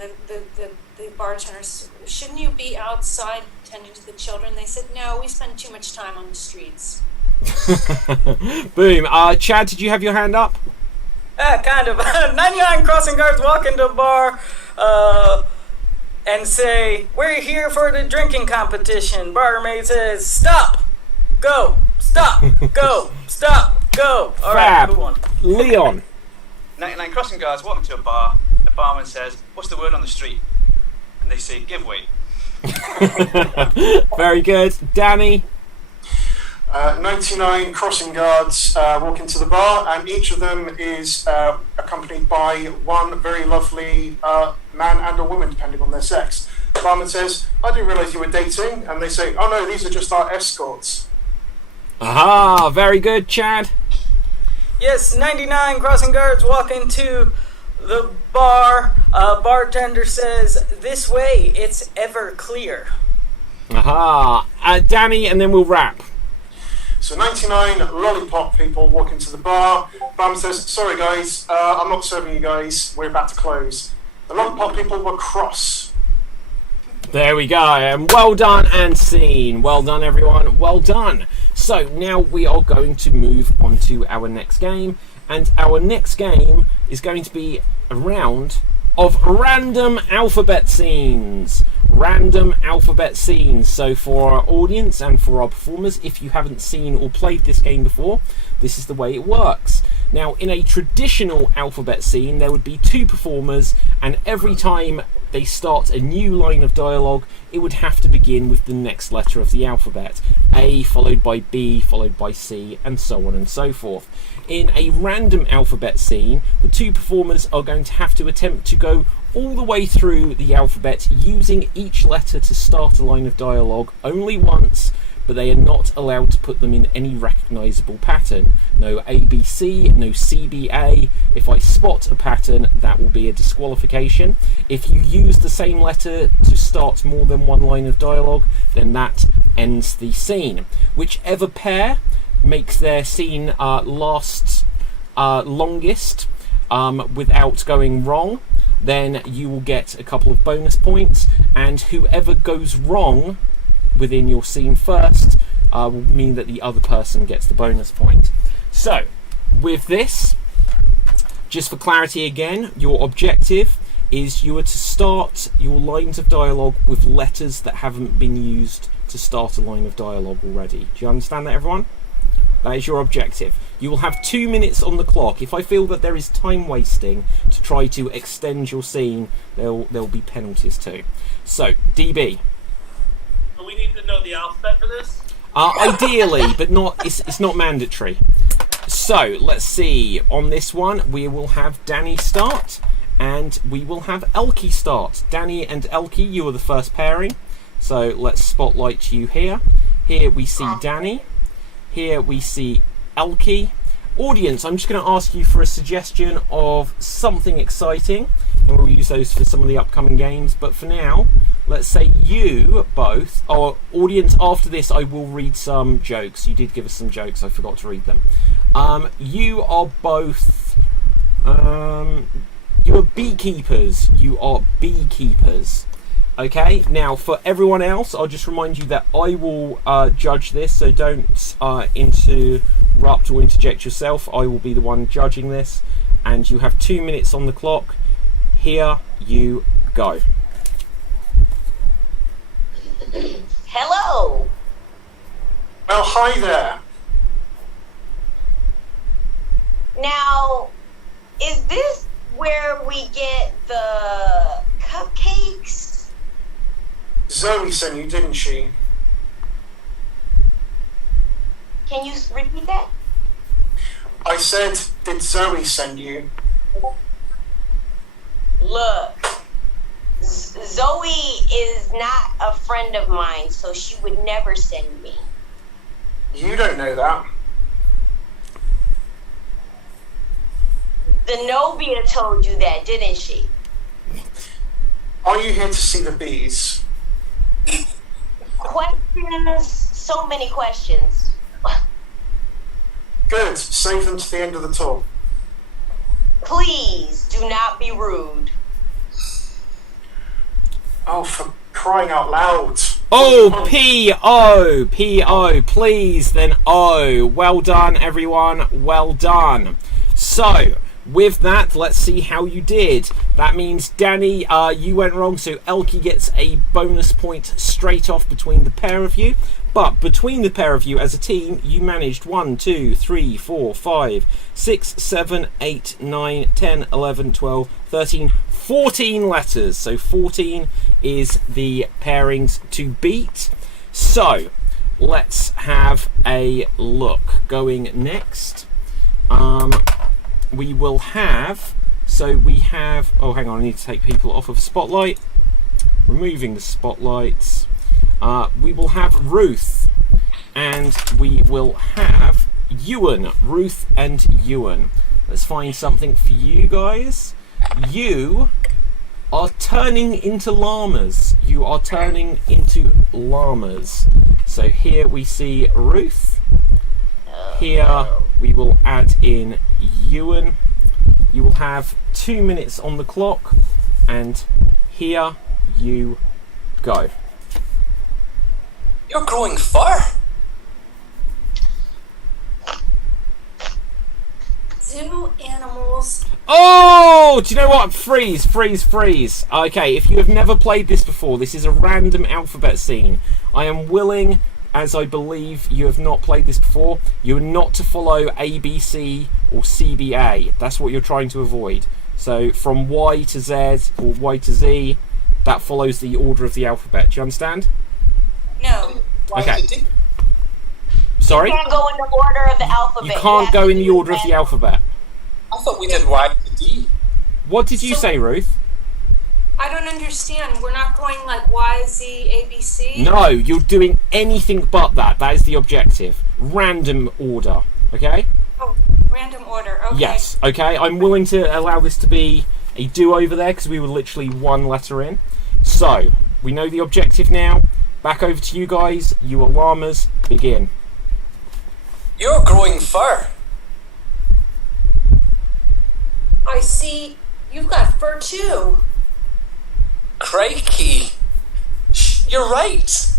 the bartender says, "Shouldn't you be outside tending to the children?" They said, "No, we spend too much time on the streets." Boom. Chad, did you have your hand up? Kind of. 99 crossing guards walk into a bar and say, "We're here for the drinking competition." Barmaid says, "Stop, go, stop, go, stop, go." All right, Fab. move on. Leon. 99 crossing guards walk into a bar. The barman says, "What's the word on the street?" And they say, "Giveaway." Very good. Danny. 99 crossing guards walk into the bar, and each of them is accompanied by one very lovely man and a woman, depending on their sex. The barman says, "I didn't realise you were dating," and they say, "Oh no, these are just our escorts." Aha, very good, Chad. Yes, 99 crossing guards walk into the bar. Bartender says, "This way, it's ever clear." Aha. Danny, and then we'll wrap. So 99 lollipop people walk into the bar. Barman says, "Sorry guys, I'm not serving you guys, we're about to close." The lollipop people were cross. There we go. And well done and scene. Well done, everyone. Well done. So now we are going to move on to our next game. And our next game is going to be a round of random alphabet scenes. Random alphabet scenes. So for our audience and for our performers, if you haven't seen or played this game before, this is the way it works. Now, in a traditional alphabet scene, there would be two performers, and every time they start a new line of dialogue, it would have to begin with the next letter of the alphabet. A followed by B, followed by C, and so on and so forth. In a random alphabet scene, the two performers are going to have to attempt to go all the way through the alphabet using each letter to start a line of dialogue only once, but they are not allowed to put them in any recognisable pattern. No ABC, no CBA. If I spot a pattern, that will be a disqualification. If you use the same letter to start more than one line of dialogue, then that ends the scene. Whichever pair makes their scene last longest without going wrong, then you will get a couple of bonus points, and whoever goes wrong within your scene first will mean that the other person gets the bonus point. So with this, just for clarity again, your objective is you are to start your lines of dialogue with letters that haven't been used to start a line of dialogue already. Do you understand that, everyone? That is your objective. You will have 2 minutes on the clock. If I feel that there is time wasting to try to extend your scene, there'll be penalties too. So, DB. Do we need to know the alphabet for this? Ideally, but it's not mandatory. So, let's see. On this one, we will have Danny start, and we will have Elkie start. Danny and Elkie, you are the first pairing. So, let's spotlight you here. Here we see Danny. Here we see Elkie. Audience, I'm just going to ask you for a suggestion of something exciting, and we'll use those for some of the upcoming games. But for now, let's say you both, or audience, after this I will read some jokes. You did give us some jokes, I forgot to read them. You are both, you are beekeepers. You are beekeepers. Okay, now for everyone else, I'll just remind you that I will judge this, so don't interrupt or interject yourself. I will be the one judging this, and you have 2 minutes on the clock. Here you go. Hello. Well, hi there. Now, is this where we get the cupcakes? Zoe sent you, didn't she? Can you repeat that? I said, did Zoe send you? Look, Zoe is not a friend of mine, so she would never send me. You don't know that. Zenobia told you that, didn't she? Are you here to see the bees? Questions, so many questions. Good, save them to the end of the tour. Please do not be rude. Oh, for crying out loud. Oh, P-O, please, then O. Well done, everyone, well done. So, with that, let's see how you did. That means, Danny, you went wrong, so Elkie gets a bonus point straight off between the pair of you. But between the pair of you as a team, you managed 1, 2, 3, 4, 5, 6, 7, 8, 9, 10, 11, 12, 13, 14 letters. So 14 is the pairings to beat. So let's have a look. Going next, we will have, oh hang on, I need to take people off of Spotlight. Removing the spotlights. We will have Ruth, and we will have Ewan. Ruth and Ewan. Let's find something for you guys. You are turning into llamas. You are turning into llamas. So here we see Ruth. Here we will add in Ewan. You will have 2 minutes on the clock, and here you go. You're growing fur. Do animals... Oh, do you know what? Freeze. Okay, if you have never played this before, this is a random alphabet scene. I am willing, as I believe you have not played this before, you are not to follow A, B, C or C, B, A. That's what you're trying to avoid. So from Y to Z or Y to Z, that follows the order of the alphabet. Do you understand? No. Okay. Sorry? You can't go in the order of the alphabet. You can't go in the order of the alphabet. I thought we did Y to D. What did you say, Ruth? I don't understand. We're not going like Y, Z, A, B, C? No, you're doing anything but that. That is the objective. Random order, okay? Oh, random order, okay. Yes, okay. I'm willing to allow this to be a do-over there because we were literally one letter in. So, we know the objective now. Back over to you guys. You are llamas. Begin. You're growing fur. I see you've got fur too. Crikey. You're right.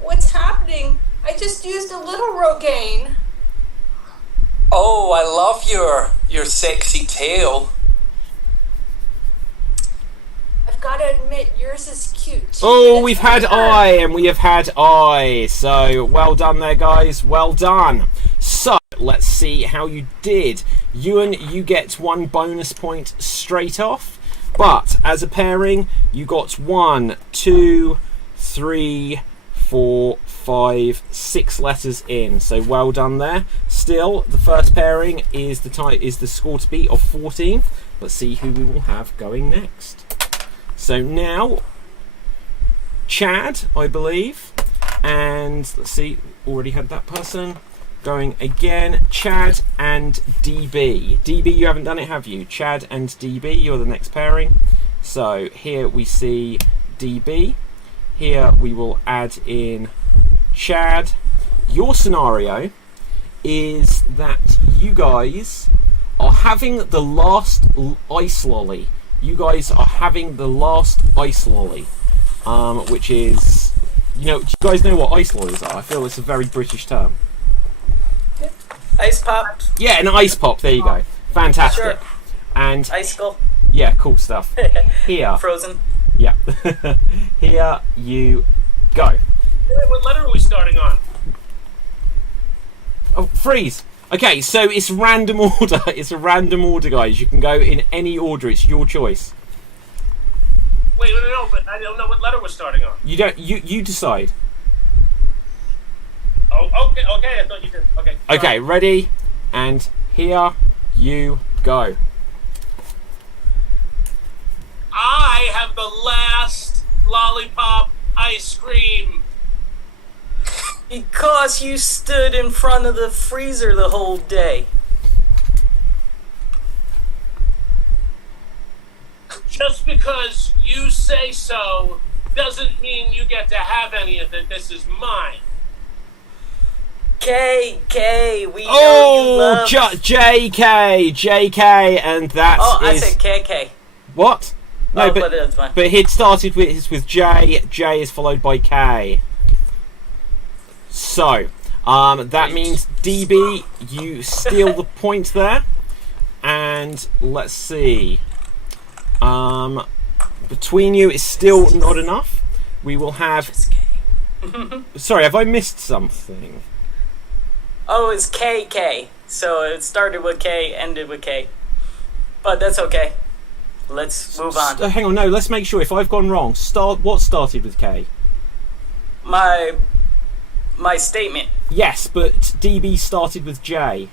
What's happening? I just used a little Rogaine. Oh, I love your sexy tail. gotta admit, yours is cute. Too. Oh, That's we've had I, and we have had I. So, well done there, guys. Well done. So, let's see how you did. Ewan, you get 1 bonus point straight off. But, as a pairing, you got 1, 2, 3, 4, 5, 6 letters in. So, well done there. Still, the first pairing is the score to beat of 14. Let's see who we will have going next. So now, Chad, I believe, and let's see, already had that person. Going again, Chad and DB. DB, you haven't done it, have you? Chad and DB, you're the next pairing. So here we see DB. Here we will add in Chad. Your scenario is that you guys are having the last ice lolly. You guys are having the last ice lolly, which is, do you guys know what ice lollies are? I feel it's a very British term. Ice pop. Yeah, an ice pop. There you go. Fantastic. Sure. And Icicle. yeah, cool stuff. Here. Frozen. Yeah. Here you go. What letter are we starting on? Oh, freeze. Okay, so it's random order. It's a random order, guys. You can go in any order. It's your choice. Wait, no, but I don't know what letter we're starting on. You don't. You decide. Oh, okay. I thought you did. Okay. Okay, ready? And here you go. I have the last lollipop ice cream. Because you stood in front of the freezer the whole day. Just because you say so doesn't mean you get to have any of it. This is mine. K, we know you love... JK, and that Oh, I is... said KK. What? No, Oh, but that's fine. but it started with J. J is followed by K. So, that means DB, you steal the point there. And let's see. Between you, it's still not enough. We will have... Sorry, have I missed something? Oh, it's KK. So it started with K, ended with K. But that's okay. Let's move on. Hang on, no, let's make sure. If I've gone wrong, what started with K? My statement. Yes, but DB started with J.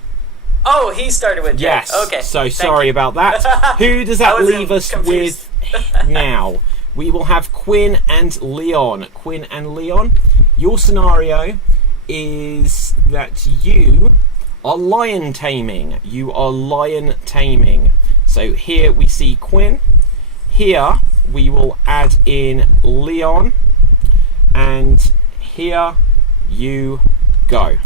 Oh, he started with J. Yes. Okay. So sorry about that. Who does that leave us confused. with now? We will have Quinn and Leon. Quinn and Leon, your scenario is that you are lion taming. You are lion taming. So here we see Quinn. Here we will add in Leon. And here you go.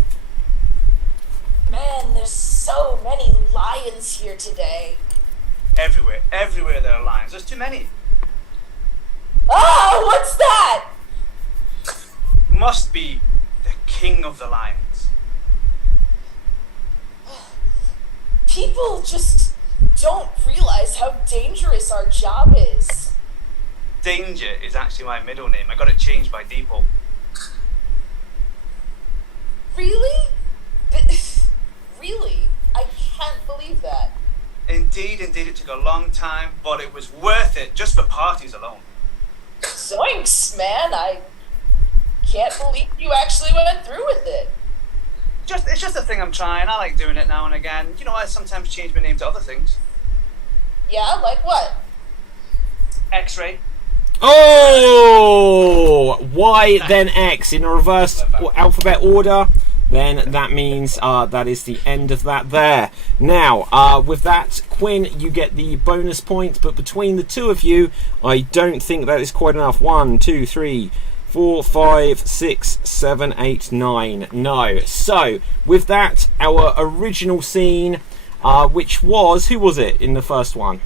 Man, there's so many lions here today. Everywhere there are lions. There's too many. Oh, what's that? Must be the king of the lions. People just don't realize how dangerous our job is. Danger is actually my middle name. I got it changed by default. Really? Really? I can't believe that. Indeed, it took a long time, but it was worth it just for parties alone. Zoinks, man. I can't believe you actually went through with it. It's just a thing I'm trying. I like doing it now and again. You know, I sometimes change my name to other things. Yeah, like what? X-ray. Oh! Y then X in a reverse alphabet order. Then that means that is the end of that there. Now, with that, Quinn, you get the bonus point, but between the two of you, I don't think that is quite enough. 1, 2, 3, 4, 5, 6, 7, 8, 9. No. So, with that, our original scene, which was... Who was it in the first one?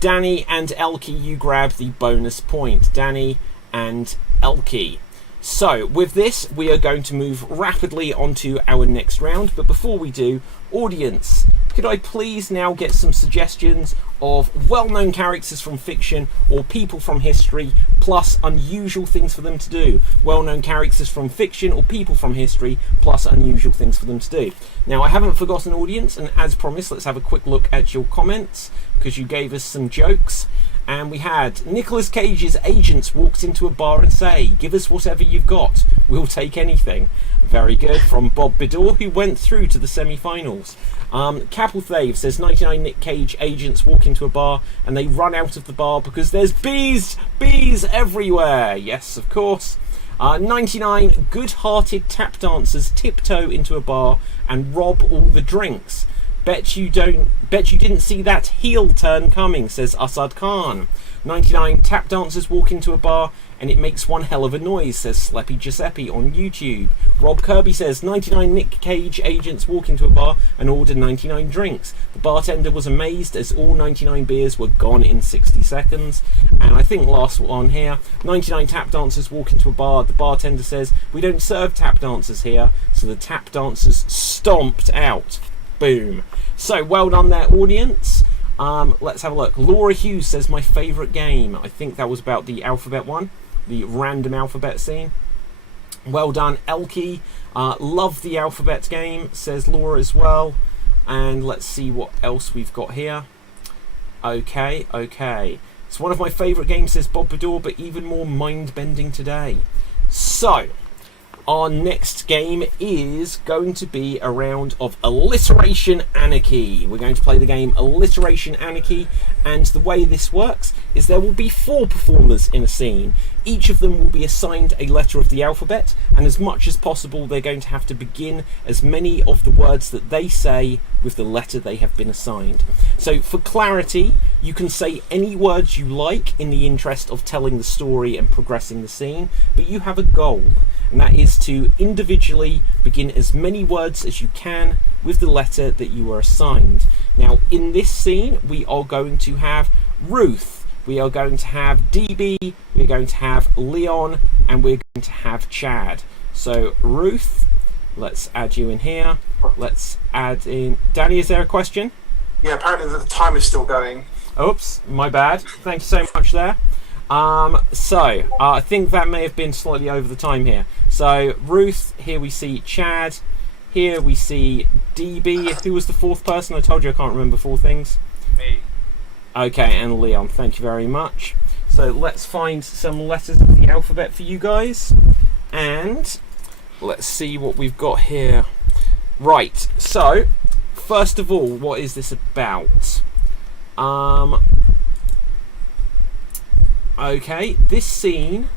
Danny and Elkie, you grab the bonus point. Danny and Elkie. So, with this, we are going to move rapidly onto our next round. But before we do, audience, could I please now get some suggestions of well-known characters from fiction or people from history, plus unusual things for them to do? Well-known characters from fiction or people from history, plus unusual things for them to do. Now, I haven't forgotten, audience, and as promised, let's have a quick look at your comments, because you gave us some jokes. And we had Nicolas Cage's agents walked into a bar and say, "Give us whatever you've got, we'll take anything." Very good, from Bob Bidor, who went through to the semi-finals. Capelthave says 99 Nick Cage agents walk into a bar and they run out of the bar because there's bees everywhere. Yes, of course. 99 good-hearted tap dancers tiptoe into a bar and rob all the drinks. Bet you didn't see that heel turn coming, says Asad Khan. 99 tap dancers walk into a bar and it makes one hell of a noise, says Sleppy Giuseppe on YouTube. Rob Kirby says 99 Nick Cage agents walk into a bar and order 99 drinks. The bartender was amazed as all 99 beers were gone in 60 seconds. And I think last one here, 99 tap dancers walk into a bar. The bartender says, "We don't serve tap dancers here." So the tap dancers stomped out. Boom. So well done there, audience. Let's have a look. Laura Hughes says my favourite game. I think that was about the alphabet one, the random alphabet scene. Well done, Elkie. Love the alphabet game, says Laura as well. And let's see what else we've got here. Okay. It's one of my favourite games, says Bob Bidor, but even more mind-bending today. So, our next game is going to be a round of Alliteration Anarchy. We're going to play the game Alliteration Anarchy, and the way this works is there will be 4 performers in a scene. Each of them will be assigned a letter of the alphabet, and as much as possible they're going to have to begin as many of the words that they say with the letter they have been assigned. So for clarity, you can say any words you like in the interest of telling the story and progressing the scene, but you have a goal, and that is to individually begin as many words as you can with the letter that you were assigned. Now, in this scene, we are going to have Ruth, we are going to have DB, we're going to have Leon, and we're going to have Chad. So, Ruth, let's add you in here. Let's add in... Danny, is there a question? Yeah, apparently the time is still going. Oops, my bad. Thank you so much there. I think that may have been slightly over the time here. So, Ruth, here we see Chad, here we see DB. Who was the 4th person? I told you I can't remember 4 things. Me. Okay, and Leon, thank you very much. So, let's find some letters of the alphabet for you guys. And let's see what we've got here. Right, so, first of all, what is this about? Okay, this scene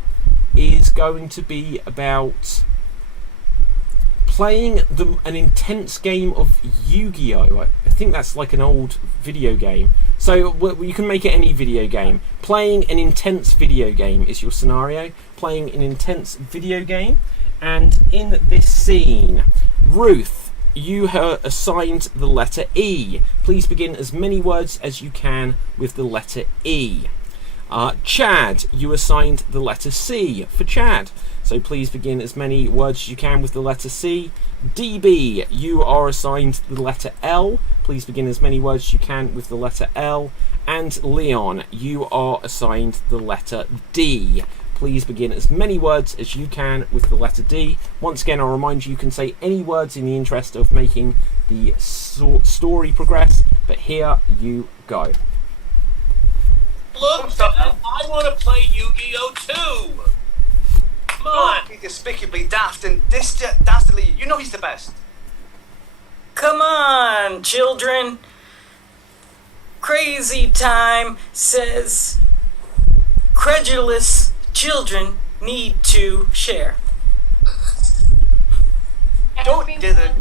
is going to be about playing an intense game of Yu-Gi-Oh! I think that's like an old video game. So you can make it any video game. Playing an intense video game is your scenario. Playing an intense video game. And in this scene, Ruth, you are assigned the letter E. Please begin as many words as you can with the letter E. Chad, you assigned the letter C for Chad, so please begin as many words as you can with the letter C. DB, you are assigned the letter L. Please begin as many words as you can with the letter L. And Leon, you are assigned the letter D. Please begin as many words as you can with the letter D. Once again, I'll remind you, you can say any words in the interest of making the story progress, but here you go. Look, I want to play Yu-Gi-Oh! Too! Come on! Don't be despicably daft and dastardly. You know he's the best. Come on, children. Crazy Time says credulous children need to share. Don't dither.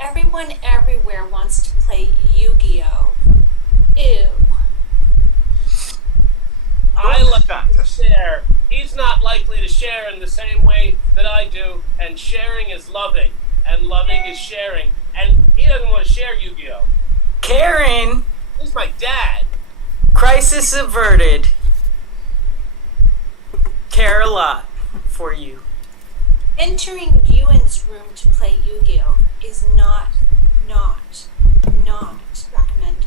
Everyone everywhere wants to play Yu-Gi-Oh! Ew. I like to share. He's not likely to share in the same way that I do, and sharing is loving, and loving is sharing, and he doesn't want to share Yu-Gi-Oh! Karen, He's my dad. crisis averted. Care a lot for you. Entering Ewan's room to play Yu-Gi-Oh! Is not recommended.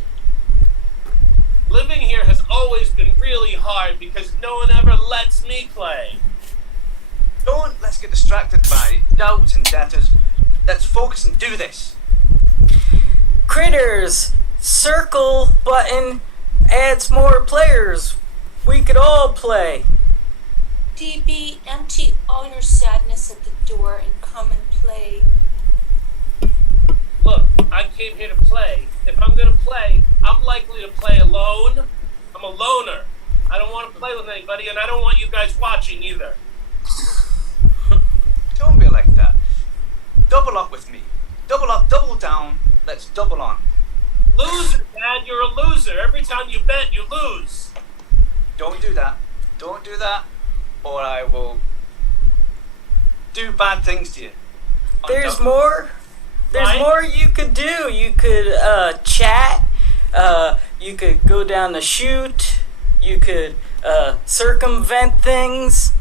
Living here has always been really hard because no one ever lets me play. Let's get distracted by doubts and debtors. Let's focus and do this. Critters, circle button adds more players. We could all play. DB, empty all your sadness at the door and come and play. Look, I came here to play. If I'm gonna play, I'm likely to play alone. I'm a loner. I don't want to play with anybody, and I don't want you guys watching either. Don't be like that. Double up with me. Double up, double down. Let's double on. Loser, Dad, you're a loser. Every time you bet, you lose. Don't do that. Don't do that, or I will do bad things to you. There's more. There's Right? more you could do. You could chat. You could go down the chute. You could circumvent things.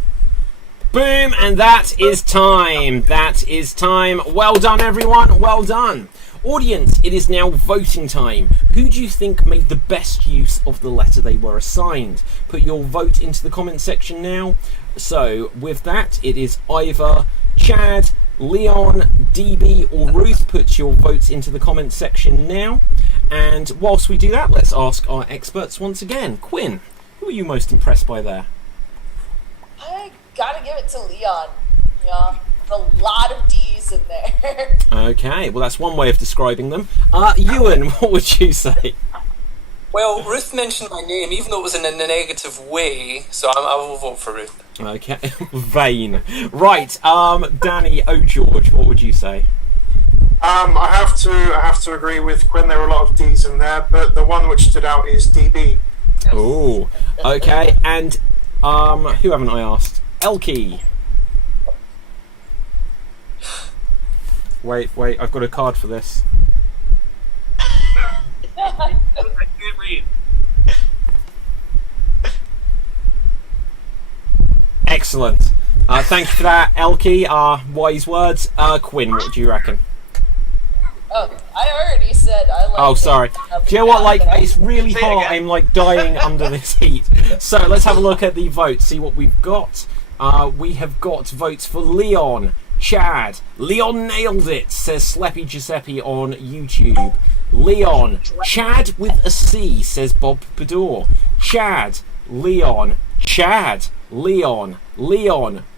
Boom, and that is time. That is time. Well done, everyone. Well done. Audience, it is now voting time. Who do you think made the best use of the letter they were assigned? Put your vote into the comment section now. So, with that, it is either Chad, Leon, DB, or Ruth. Put your votes into the comment section now. And whilst we do that, let's ask our experts once again. Quinn, who are you most impressed by there? I gotta give it to Leon. Yeah, a lot of D's in there. Okay, well that's one way of describing them. Ewan, what would you say? Well, Ruth mentioned my name, even though it was in a negative way, so I will vote for Ruth. Okay, vain. Right, Danny O'George, what would you say? I have to agree with Quinn. There were a lot of D's in there, but the one which stood out is DB. Oh, okay, and who haven't I asked? Elkie. Wait, I've got a card for this. I can't read. Excellent. Thank you for that, Elkie. Wise words. Quinn, what do you reckon? Oh, I already said I like. Oh, sorry. Do you know what? Like, it's really Say it hot. again. I'm like dying under this heat. So let's have a look at the votes. See what we've got. We have got votes for Leon, Chad. Leon nailed it, says Sleppy Giuseppe on YouTube. Leon, Chad with a C, says Bob Pador. Chad, Leon, Chad, Leon,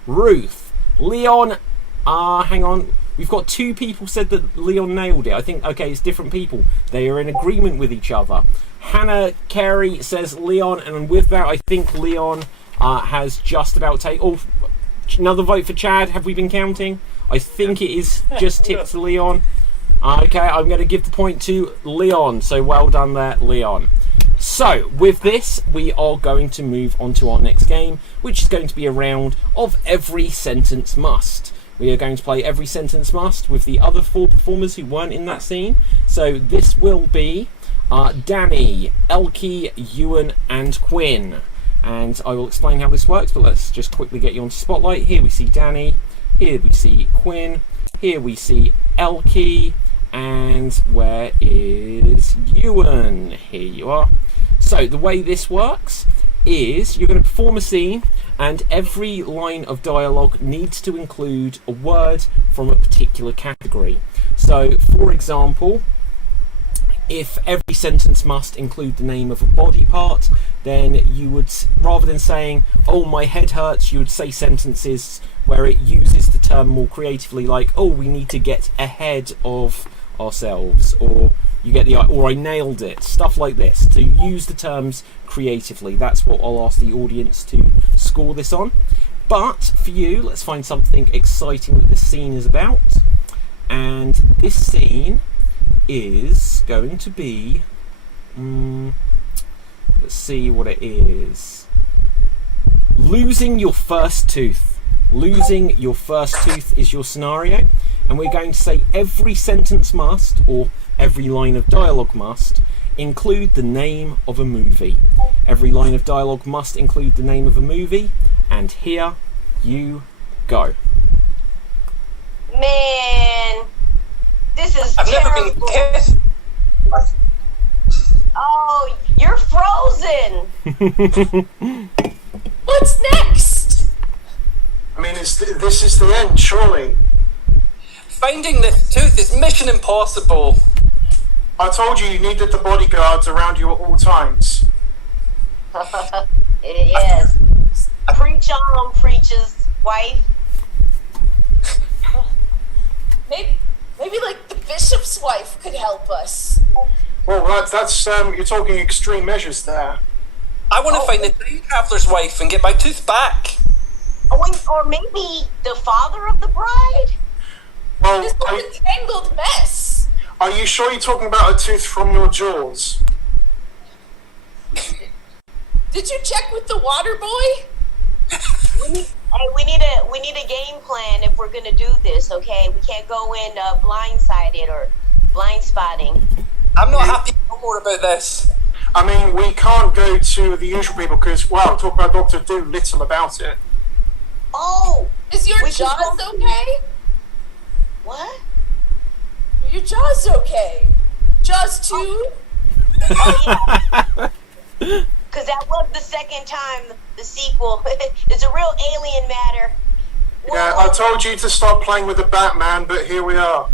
Ruth, Leon. Hang on. We've got two people said that Leon nailed it. I think, okay, it's different people. They are in agreement with each other. Hannah Carey says Leon, and with that, I think Leon has just about taken. Oh, another vote for Chad. Have we been counting? I think it is just tipped to Leon. Okay, I'm going to give the point to Leon. So well done there, Leon. So, with this, we are going to move on to our next game, which is going to be a round of Every Sentence Must. We are going to play Every Sentence Must with the other four performers who weren't in that scene. So this will be Danny, Elkie, Ewan and Quinn. And I will explain how this works, but let's just quickly get you onto Spotlight. Here we see Danny, here we see Quinn, here we see Elkie, and where is Ewan? Here you are. So the way this works is you're going to perform a scene, and every line of dialogue needs to include a word from a particular category. So, for example, if every sentence must include the name of a body part, then you would, rather than saying, oh, my head hurts, you would say sentences where it uses the term more creatively, like, oh, we need to get ahead of ourselves, or you get the, or I nailed it, stuff like this, to use the terms creatively. That's what I'll ask the audience to score this on. But for you, let's find something exciting that this scene is about. And this scene is going to be, let's see what it is. Losing your first tooth. Losing your first tooth is your scenario, and we're going to say every sentence must, or every line of dialogue must, include the name of a movie. Every line of dialogue must include the name of a movie, and here you go. Man, this is I've never terrible. been kissed. Oh, you're frozen. What's next? I mean, this is the end, surely. Finding this tooth is mission impossible. I told you needed the bodyguards around you at all times. Yes. Preach on, preacher's wife. Maybe like the bishop's wife could help us. Well, that's you're talking extreme measures there. I want to find the time traveler's wife and get my tooth back. Or maybe the father of the bride? Well, This is a tangled mess. are you sure you're talking about a tooth from your jaws? Did you check with the water boy? We need a game plan if we're gonna do this, okay? We can't go in blindsided or blind spotting. I'm not happy no more about this. I mean, we can't go to the usual people because, well, talk about Doctor Do little about it. Oh, Is your We can jaws go- okay? what? Your jaw's okay. Jaws 2? Oh yeah. Because that was the second time the sequel. It's a real alien matter. Yeah, I told you to stop playing with the Batman, but here we are.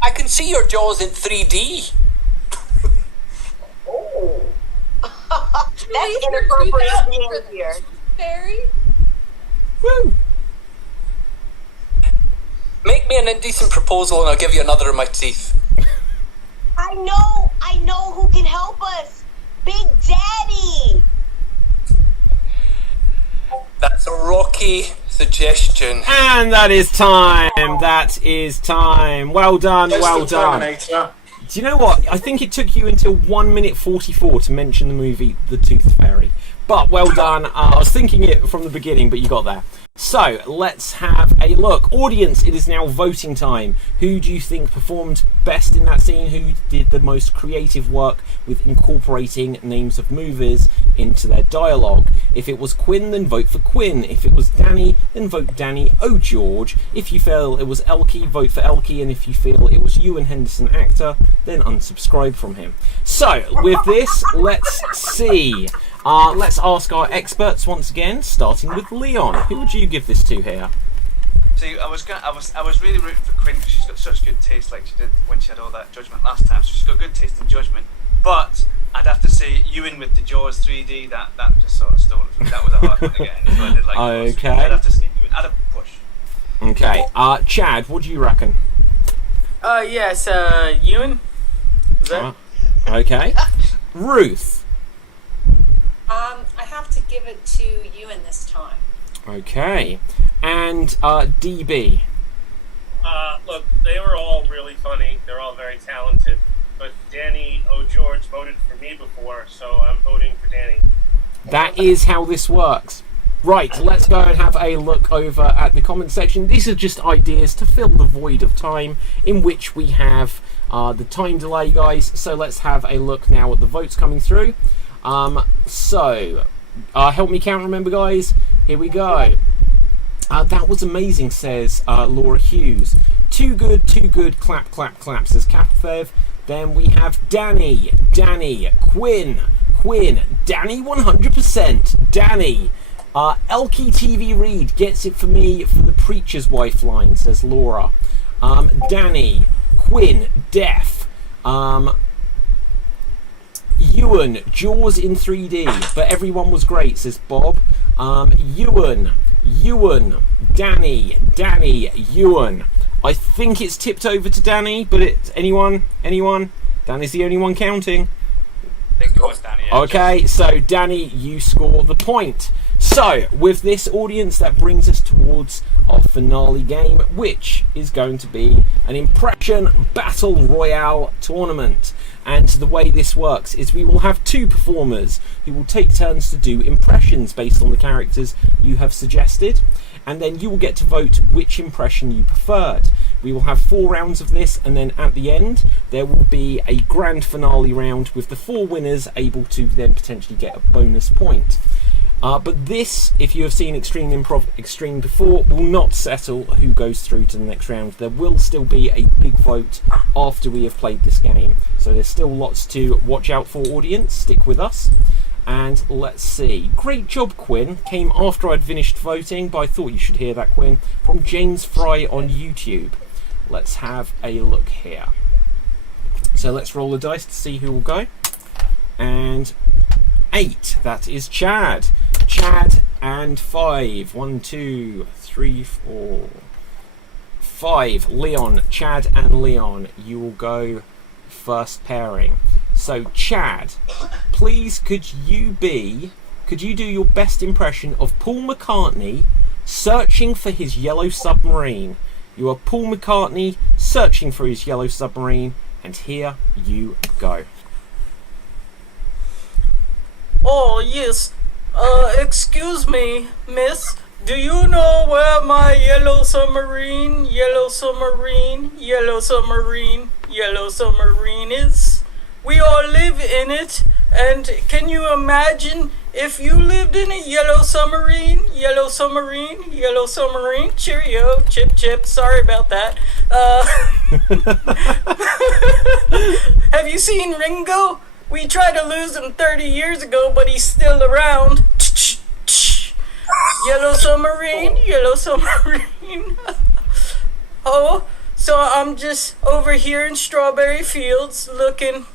I can see your jaws in 3D. Oh. Leave That's your inappropriate tooth out for the behavior. tooth fairy. Woo! Make me an indecent proposal and I'll give you another of my teeth. I know who can help us. Big Daddy. That's a rocky suggestion. And that is time. That is time. Well done. There's Well the done. Terminator. Do you know what? I think it took you until 1 minute 44 to mention the movie The Tooth Fairy. But well done. I was thinking it from the beginning, but you got there. So let's have a look. Audience, it is now voting time. Who do you think performed best in that scene? Who did the most creative work with incorporating names of movies into their dialogue? If it was Quinn, then vote for Quinn. If it was Danny, then vote Danny O'George. If you feel it was Elkie, vote for Elkie. And if you feel it was Ewan Henderson actor, then unsubscribe from him. So with this, let's see. Let's ask our experts once again, starting with Leon. Who would you give this to here? See, I was really rooting for Quinn because she's got such good taste, like she did when she had all that judgment last time. So she's got good taste in judgment. But I'd have to say Ewan with the Jaws 3D. That just sort of stole it from me. That was a hard one to get in. So I did like Jaws 3D. I'd have to say Ewan. I'd have push. Okay. Chad, what do you reckon? Yes, Ewan? Is that? Okay. Ruth. I have to give it to Ewan this time. Okay. And DB. Look, they were all really funny. They're all very talented. But Danny O'George voted for me before, so I'm voting for Danny. That is how this works. Right, let's go and have a look over at the comment section. These are just ideas to fill the void of time in which we have the time delay, guys. So let's have a look now at the votes coming through. Help me count, remember, guys. Here we go. That was amazing, says Laura Hughes. Too good, clap, clap, clap, says Capthev. Then we have Danny, Quinn, Danny 100%, Danny. Elkie TV Reed gets it for me for the preacher's wife line, says Laura. Danny, Quinn, Def. Ewan, Jaws in 3D, but everyone was great, says Bob. Ewan, Danny, Ewan. I think it's tipped over to Danny, but it's anyone? Danny's the only one counting. I think it was Danny. Yeah, Okay, so Danny, you score the point. So, with this, audience, that brings us towards our finale game, which is going to be an impression battle royale tournament. And the way this works is we will have two performers who will take turns to do impressions based on the characters you have suggested, and then you will get to vote which impression you preferred. We will have 4 rounds of this, and then at the end there will be a grand finale round with the 4 winners able to then potentially get a bonus point. But this, if you have seen Extreme Improv Extreme before, will not settle who goes through to the next round. There will still be a big vote after we have played this game. So there's still lots to watch out for, audience. Stick with us. And let's see. Great job, Quinn. Came after I'd finished voting, but I thought you should hear that, Quinn. From James Fry on YouTube. Let's have a look here. So let's roll the dice to see who will go. And 8. That is Chad. Chad and 5. 1, 2, 3, 4, 5. Leon. Chad and Leon. You will go first pairing. So Chad, please could you do your best impression of Paul McCartney searching for his yellow submarine? You are Paul McCartney searching for his yellow submarine, and here you go. Oh, yes. Excuse me, miss. Do you know where my yellow submarine is? We all live in it, and can you imagine if you lived in a yellow submarine? Cheerio, chip chip, sorry about that. Have you seen Ringo? We tried to lose him 30 years ago, but he's still around. Yellow submarine. Oh, so I'm just over here in Strawberry Fields looking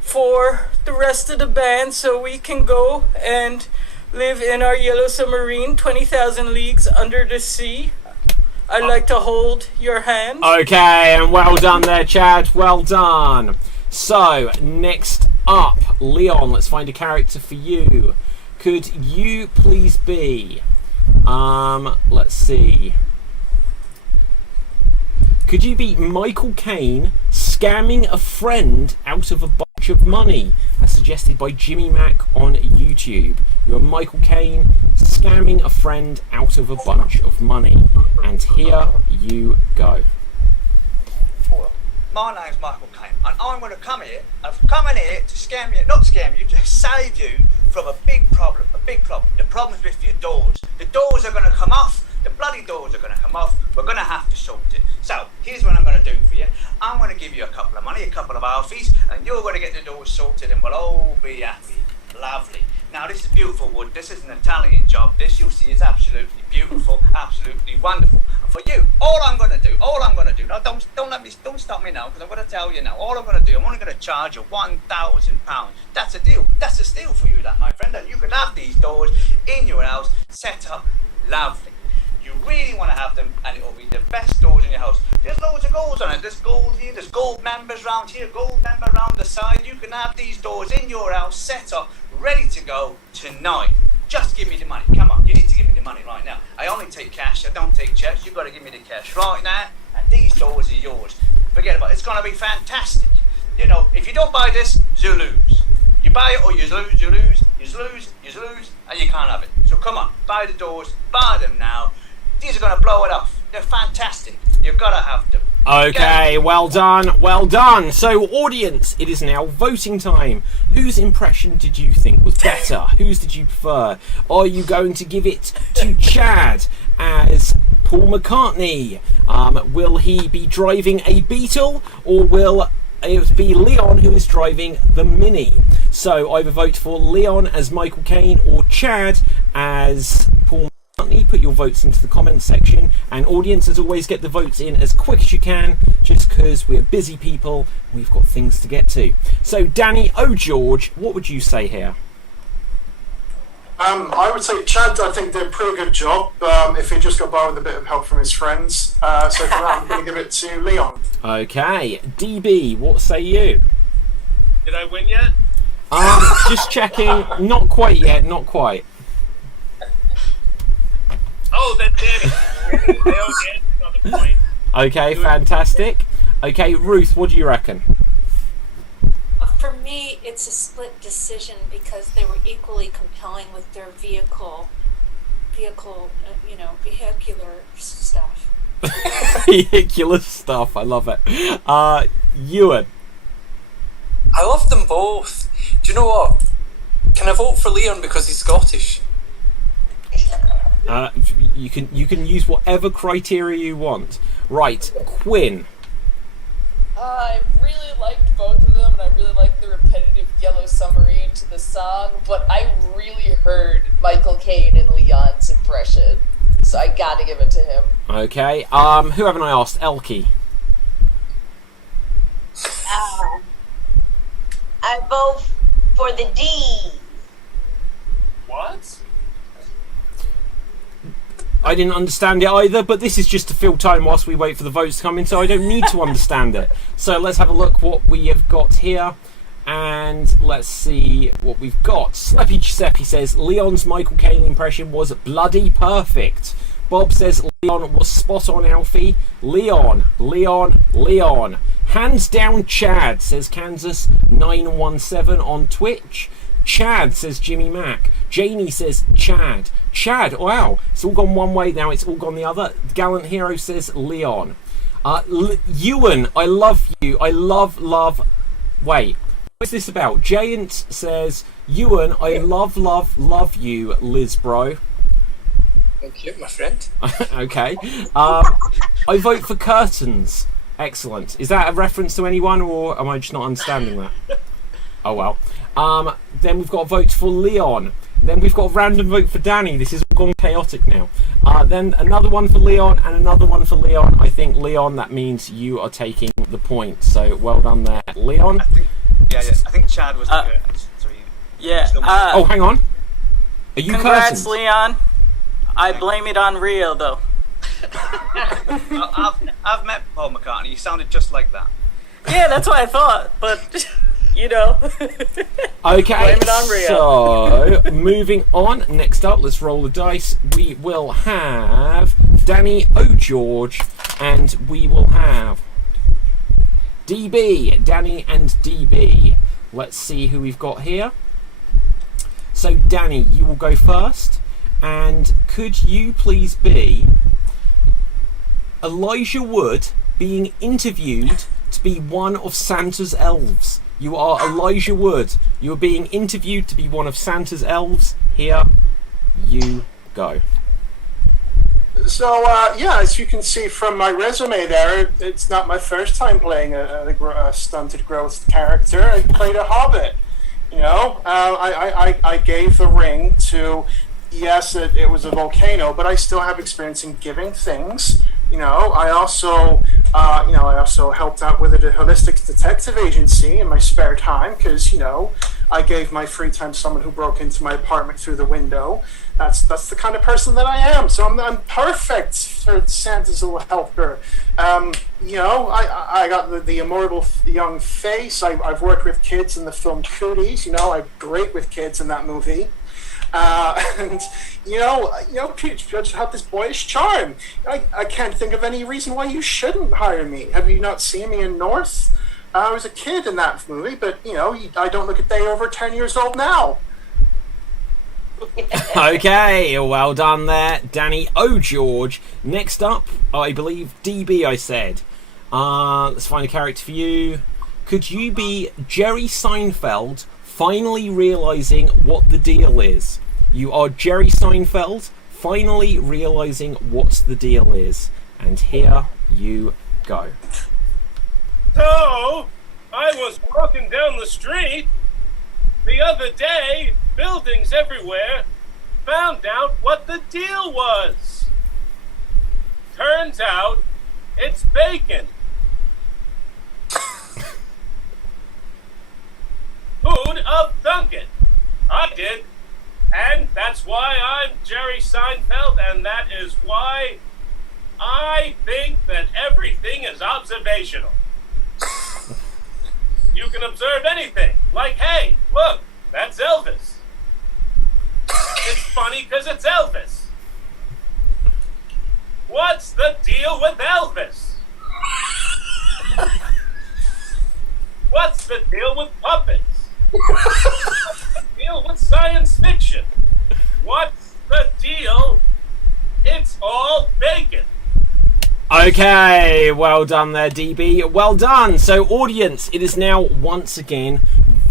for the rest of the band so we can go and live in our yellow submarine 20,000 leagues under the sea. I'd like to hold your hand. Okay, and well done there, Chad. Well done. So, next up, Leon, let's find a character for you. Could you please be... let's see. Could you be Michael Caine scamming a friend out of a bunch of money, as suggested by Jimmy Mac on YouTube? You're Michael Caine scamming a friend out of a bunch of money. And here you go. My name's Michael Caine, and I'm going to come here. I've come in here to scam you, not scam you, to save you from a big problem. The problem's with your doors. The doors are going to come off. The bloody doors are going to come off. We're going to have to sort it. So, here's what I'm going to do for you. I'm going to give you a couple of money, a couple of alfies, and you're going to get the doors sorted, and we'll all be happy. Lovely. Now, this is beautiful wood. This is an Italian job. This, you'll see, is absolutely beautiful, absolutely wonderful. And for you, all I'm going to do, now don't stop me now, because I'm going to tell you now, all I'm going to do, I'm only going to charge you £1,000. That's a deal. That's a steal for you, that, my friend. And you can have these doors in your house set up lovely. You really want to have them, and it will be the best doors in your house. There's loads of gold on it. There's gold here, there's gold members around here, gold member around the side. You can have these doors in your house set up, ready to go tonight. Just give me the money. Come on, you need to give me the money right now. I only take cash, I don't take checks. You've got to give me the cash right now, and these doors are yours. Forget about it. It's going to be fantastic. You know, if you don't buy this, you lose. You buy it or you lose, and you can't have it. So come on, buy the doors, buy them now. These are going to blow it off. They're fantastic. You've got to have them. Okay, well done, well done. So, audience, it is now voting time. Whose impression did you think was better? Whose did you prefer? Are you going to give it to Chad as Paul McCartney? Will he be driving a Beetle, or will it be Leon who is driving the Mini? So, either vote for Leon as Michael Caine or Chad as Paul McCartney. Put your votes into the comments section, and audience, as always, get the votes in as quick as you can, just because we're busy people, we've got things to get to. So Danny O'George, what would you say here? I would say Chad, I think, did a pretty good job, if he just got by with a bit of help from his friends. So for that, I'm going to give it to Leon. Okay, DB, what say you? Did I win yet? Just checking, not quite yet, not quite. Oh, then Danny. Another point. Okay, fantastic. Okay, Ruth, what do you reckon? For me, it's a split decision because they were equally compelling with their vehicular stuff. Vehicular stuff, I love it. Ewan. I love them both. Do you know what? Can I vote for Leon because he's Scottish? You can use whatever criteria you want. Right, Quinn. I really liked both of them, and I really liked the repetitive Yellow Submarine to the song, but I really heard Michael Caine and Leon's impression, so I gotta give it to him. Okay. Who haven't I asked? Elkie. I vote for the D. What? I didn't understand it either, but this is just to fill time whilst we wait for the votes to come in, so I don't need to understand it. So let's have a look what we have got here, and let's see what we've got. Slappy Giuseppe says Leon's Michael Caine impression was bloody perfect. Bob says Leon was spot on, Alfie. Leon. Hands down Chad, says Kansas917 on Twitch. Chad, says Jimmy Mack. Janie says Chad. Wow, it's all gone one way now, it's all gone the other. Gallant Hero says Leon. Ewan, I love you. I love. Wait, what's this about? Giant says Ewan, I love you, Liz bro. Thank you, my friend. Okay. I vote for curtains. Excellent. Is that a reference to anyone, or am I just not understanding that? Oh well. Then we've got votes for Leon. Then we've got a random vote for Danny. This is all gone chaotic now. Then another one for Leon and another one for Leon. I think Leon, that means you are taking the point. So well done there, Leon. I think Chad was the curtains. Sorry. Yeah. Oh, hang on. Are you Congrats, curtains? Leon. I blame it on Rio, though. I've met Paul McCartney. He sounded just like that. Yeah, that's what I thought, but you know. Okay, Blame it on Rio. so moving on. Next up, let's roll the dice. We will have Danny O'George, and we will have DB. Danny and DB. Let's see who we've got here. So, Danny, you will go first. And could you please be Elijah Wood being interviewed to be one of Santa's elves? You are Elijah Wood. You are being interviewed to be one of Santa's elves. Here you go. So, as you can see from my resume there, it's not my first time playing a stunted growth character. I played a hobbit. You know, I gave the ring to... Yes, it was a volcano, but I still have experience in giving things. You know, I also helped out with a holistic detective agency in my spare time because, you know, I gave my free time to someone who broke into my apartment through the window. That's the kind of person that I am. So I'm perfect for Santa's little helper. You know, I got the immortal young face. I've worked with kids in the film Cooties. You know, I'm great with kids in that movie. And Peach just have this boyish charm. I can't think of any reason why you shouldn't hire me. Have you not seen me in North? I was a kid in that movie, but you know, I don't look a day over 10 years old now. Okay, well done there, Danny O'George. Next up, I believe DB. I said. Let's find a character for you. Could you be Jerry Seinfeld? Finally realising what the deal is. You are Jerry Seinfeld, finally realising what the deal is. And here you go. So, I was walking down the street the other day, buildings everywhere, found out what the deal was. Turns out, it's bacon. Who'd have thunk it? I did. And that's why I'm Jerry Seinfeld, and that is why I think that everything is observational. You can observe anything. Like, hey, look, that's Elvis. It's funny because it's Elvis. What's the deal with Elvis? What's the deal with puppets? What's the deal with science fiction? What's the deal? It's all bacon. Okay, well done there, DB. Well done. So, audience, it is now once again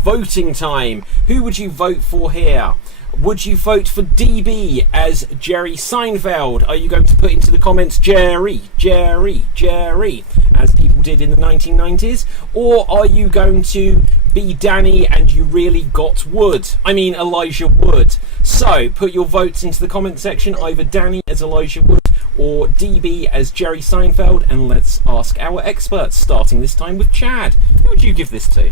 voting time. Who would you vote for here? Would you vote for DB as Jerry Seinfeld? Are you going to put into the comments Jerry, Jerry, Jerry, as people did in the 1990s? Or are you going to be Danny and you really got Wood? I mean Elijah Wood. So put your votes into the comment section, either Danny as Elijah Wood or DB as Jerry Seinfeld, and let's ask our experts, starting this time with Chad. Who would you give this to?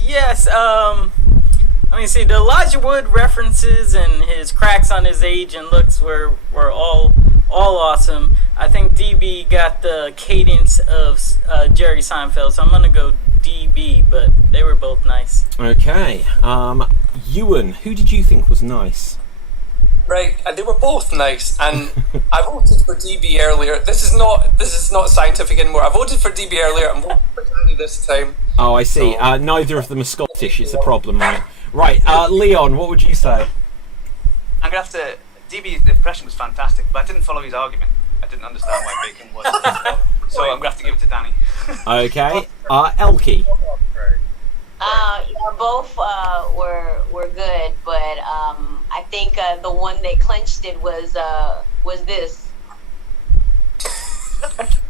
Yes, I mean, see, the Elijah Wood references and his cracks on his age and looks were all awesome. I think DB got the cadence of Jerry Seinfeld, so I'm gonna go DB, but they were both nice. Okay, Ewan, who did you think was nice? Right, and they were both nice, and I voted for DB earlier. This is not scientific anymore. I voted for DB earlier. I'm voting for Danny this time. Oh, I see. So, neither of them are Scottish. It's a problem, right? Right, Leon, what would you say? I'm gonna have to. DB's impression was fantastic, but I didn't follow his argument. I didn't understand why bacon was. So I'm gonna have to give it to Danny. Okay, Elkie. Yeah, both were good, but I think the one that clinched it was this.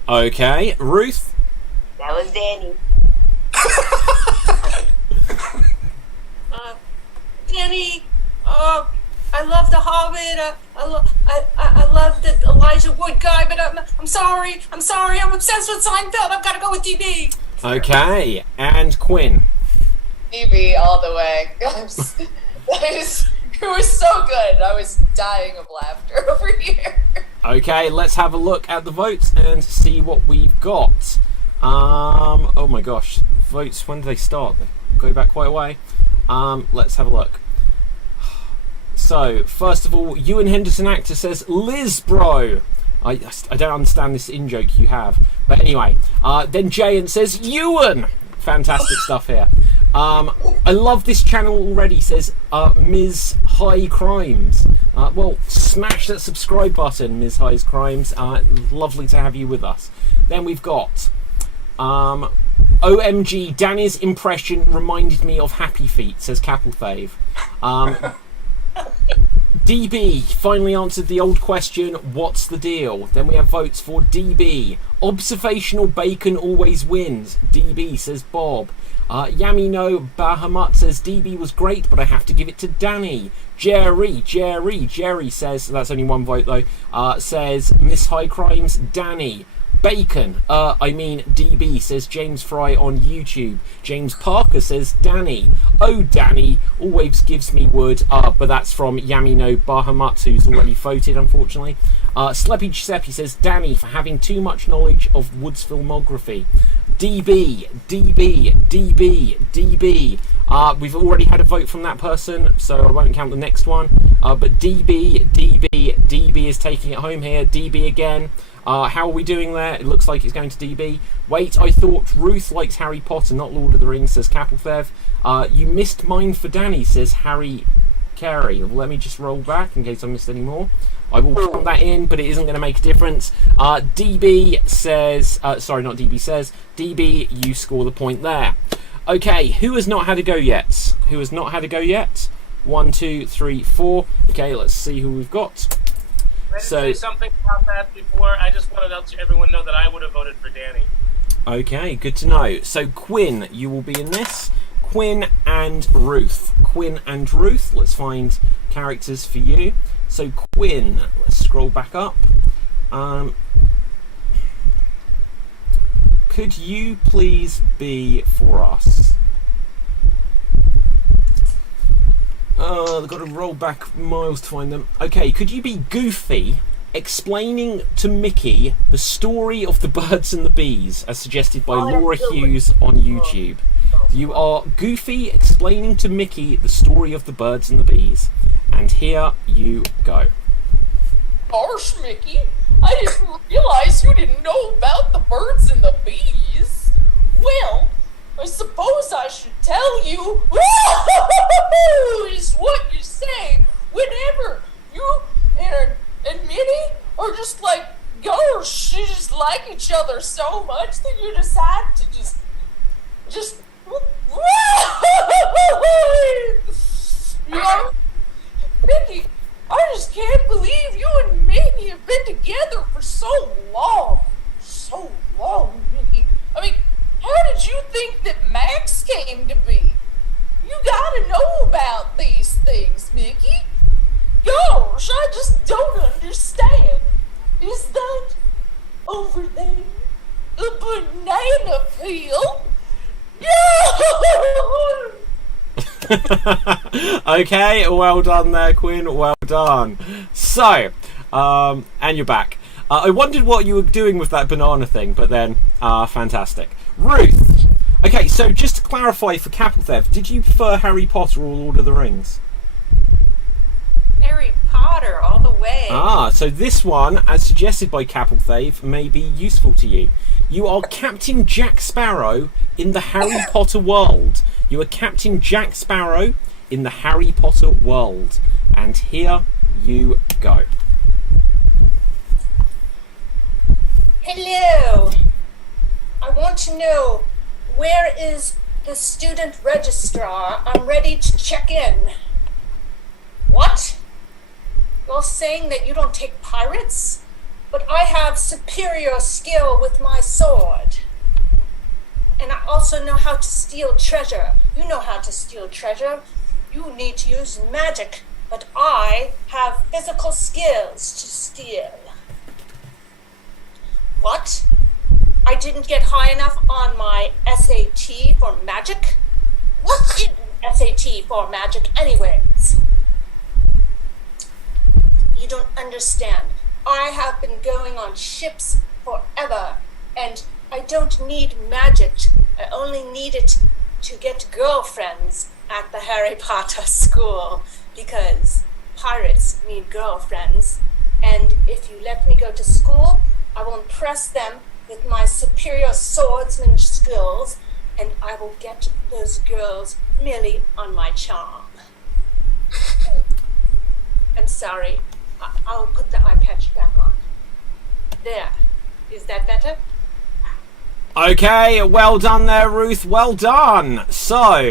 Okay, Ruth. That was Danny. Danny, I love The Hobbit. I love the Elijah Wood guy, but I'm sorry. I'm obsessed with Seinfeld. I've got to go with DB. Okay, and Quinn. DB all the way. It was so good. I was dying of laughter over here. Okay, let's have a look at the votes and see what we've got. Oh my gosh, votes, when do they start? They go back quite a way. Let's have a look. So, first of all, Ewan Henderson Actor says, Liz, bro. I don't understand this in-joke you have. But anyway, then Jayan says, Ewan. Fantastic stuff here. I love this channel already, says Ms. High Crimes. Well, smash that subscribe button, Ms. High Crimes. Lovely to have you with us. Then we've got OMG, Danny's impression reminded me of Happy Feet, says Capelfave. DB finally answered the old question, what's the deal? Then we have votes for DB. Observational bacon always wins. DB, says Bob. Yamino Bahamut says DB was great, but I have to give it to Danny. Jerry says, that's only one vote though, says Miss High Crimes, Danny. Bacon, I mean DB, says James Fry on YouTube. James Parker says Danny. Oh, Danny always gives me wood. But that's from Yamino Bahamut, who's already voted, unfortunately. Sleppy Giuseppe says Danny for having too much knowledge of Wood's filmography. DB. We've already had a vote from that person, so I won't count the next one. But DB is taking it home here. DB again. How are we doing there? It looks like it's going to DB. Wait, I thought Ruth likes Harry Potter, not Lord of the Rings, says Capelfev. You missed mine for Danny, says Harry Carey. Let me just roll back in case I missed any more. I will put that in, but it isn't going to make a difference. DB says, sorry, not DB says, DB, you score the point there. Okay, who has not had a go yet? 1, 2, 3, 4. Okay, let's see who we've got. Can I say something about that before? I just wanted to let everyone know that I would have voted for Danny. Okay, good to know. So Quinn, you will be in this. Quinn and Ruth. Let's find characters for you. So Quinn, let's scroll back up. Could you please be for us? I've got to roll back miles to find them. Okay, could you be Goofy explaining to Mickey the story of the birds and the bees, as suggested by Laura Hughes on YouTube? You are Goofy explaining to Mickey the story of the birds and the bees. And here you go. Gosh, Mickey, I didn't realize you didn't know about the birds and the bees. Well, I suppose I should tell you, is what you say whenever you and Minnie are just like, gosh, you just like each other so much that you decide to just You know? Mickey, I just can't believe you and Mickey have been together for so long. So long, Mickey. I mean, how did you think that Max came to be? You gotta know about these things, Mickey. Gosh, I just don't understand. Is that over there a banana peel? Yeah! Okay, well done there, Quinn. Well done. So, and you're back. I wondered what you were doing with that banana thing, but then, fantastic. Ruth. Okay, so just to clarify for Capelthev, did you prefer Harry Potter or Lord of the Rings? Harry Potter all the way. Ah, so this one, as suggested by Capelthave, may be useful to you. You are Captain Jack Sparrow in the Harry Potter world. You are Captain Jack Sparrow in the Harry Potter world. And here you go. Hello. I want to know, where is the student registrar? I'm ready to check in. What? You're saying that you don't take pirates? But I have superior skill with my sword. And I also know how to steal treasure. You know how to steal treasure. You need to use magic, but I have physical skills to steal. What? I didn't get high enough on my SAT for magic? What is an SAT for magic anyways? You don't understand. I have been going on ships forever, and I don't need magic. I only need it to get girlfriends at the Harry Potter school, because pirates need girlfriends. And if you let me go to school, I will impress them with my superior swordsman skills, and I will get those girls merely on my charm. I'm sorry. I'll put the eye patch back on. There. Is that better? Okay, well done there, Ruth. Well done. So,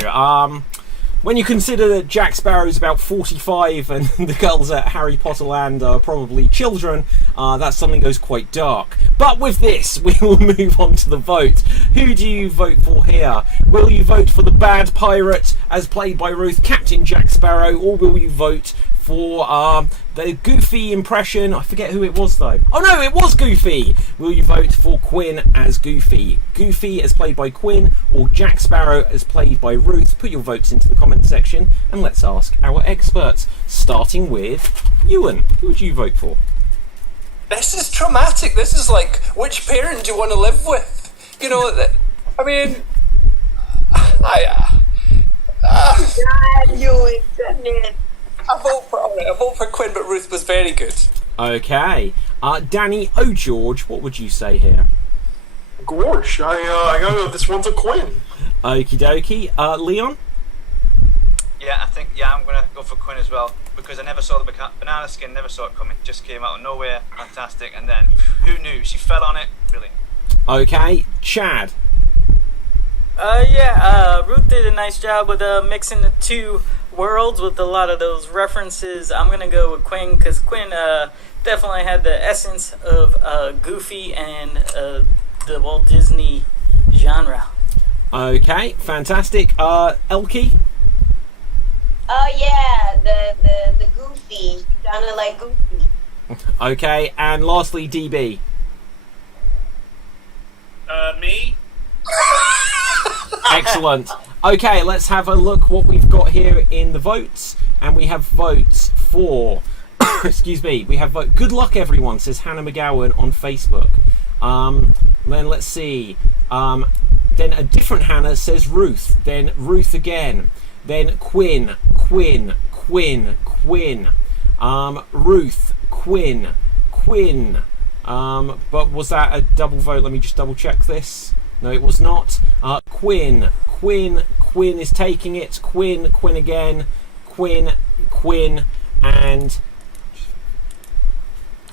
when you consider that Jack Sparrow's about 45 and the girls at Harry Potter Land are probably children, that suddenly goes quite dark. But with this, we will move on to the vote. Who do you vote for here? Will you vote for the bad pirate, as played by Ruth, Captain Jack Sparrow, or will you vote for the Goofy impression? I forget who it was though. Oh no, it was Goofy! Will you vote for Quinn as Goofy? Goofy as played by Quinn, or Jack Sparrow as played by Ruth? Put your votes into the comment section and let's ask our experts. Starting with Ewan. Who would you vote for? This is traumatic. This is like, which parent do you want to live with? You know, I mean, God, you goodness. I vote for Quinn, but Ruth was very good. Okay. Danny O'George, what would you say here? Gorsh, I gotta go. This one's a Quinn. Okie dokie. Leon? Yeah, I'm gonna go for Quinn as well, because I never saw the banana skin, never saw it coming. Just came out of nowhere, fantastic, and then who knew? She fell on it, brilliant. Okay. Chad? Ruth did a nice job with mixing the two worlds with a lot of those references. I'm gonna go with Quinn, because Quinn definitely had the essence of Goofy and the Walt Disney genre. Okay, fantastic. Elkie? Yeah, the Goofy. She sounded like Goofy. Okay, and lastly, DB. Me? Excellent. Okay, let's have a look what we've got here in the votes. And we have votes for... excuse me. We have vote... Good luck, everyone, says Hannah McGowan on Facebook. Then let's see. Then a different Hannah says Ruth. Then Ruth again. Then Quinn. Ruth. Quinn. But was that a double vote? Let me just double check this. No, it was not. Quinn is taking it. Quinn again. Quinn, and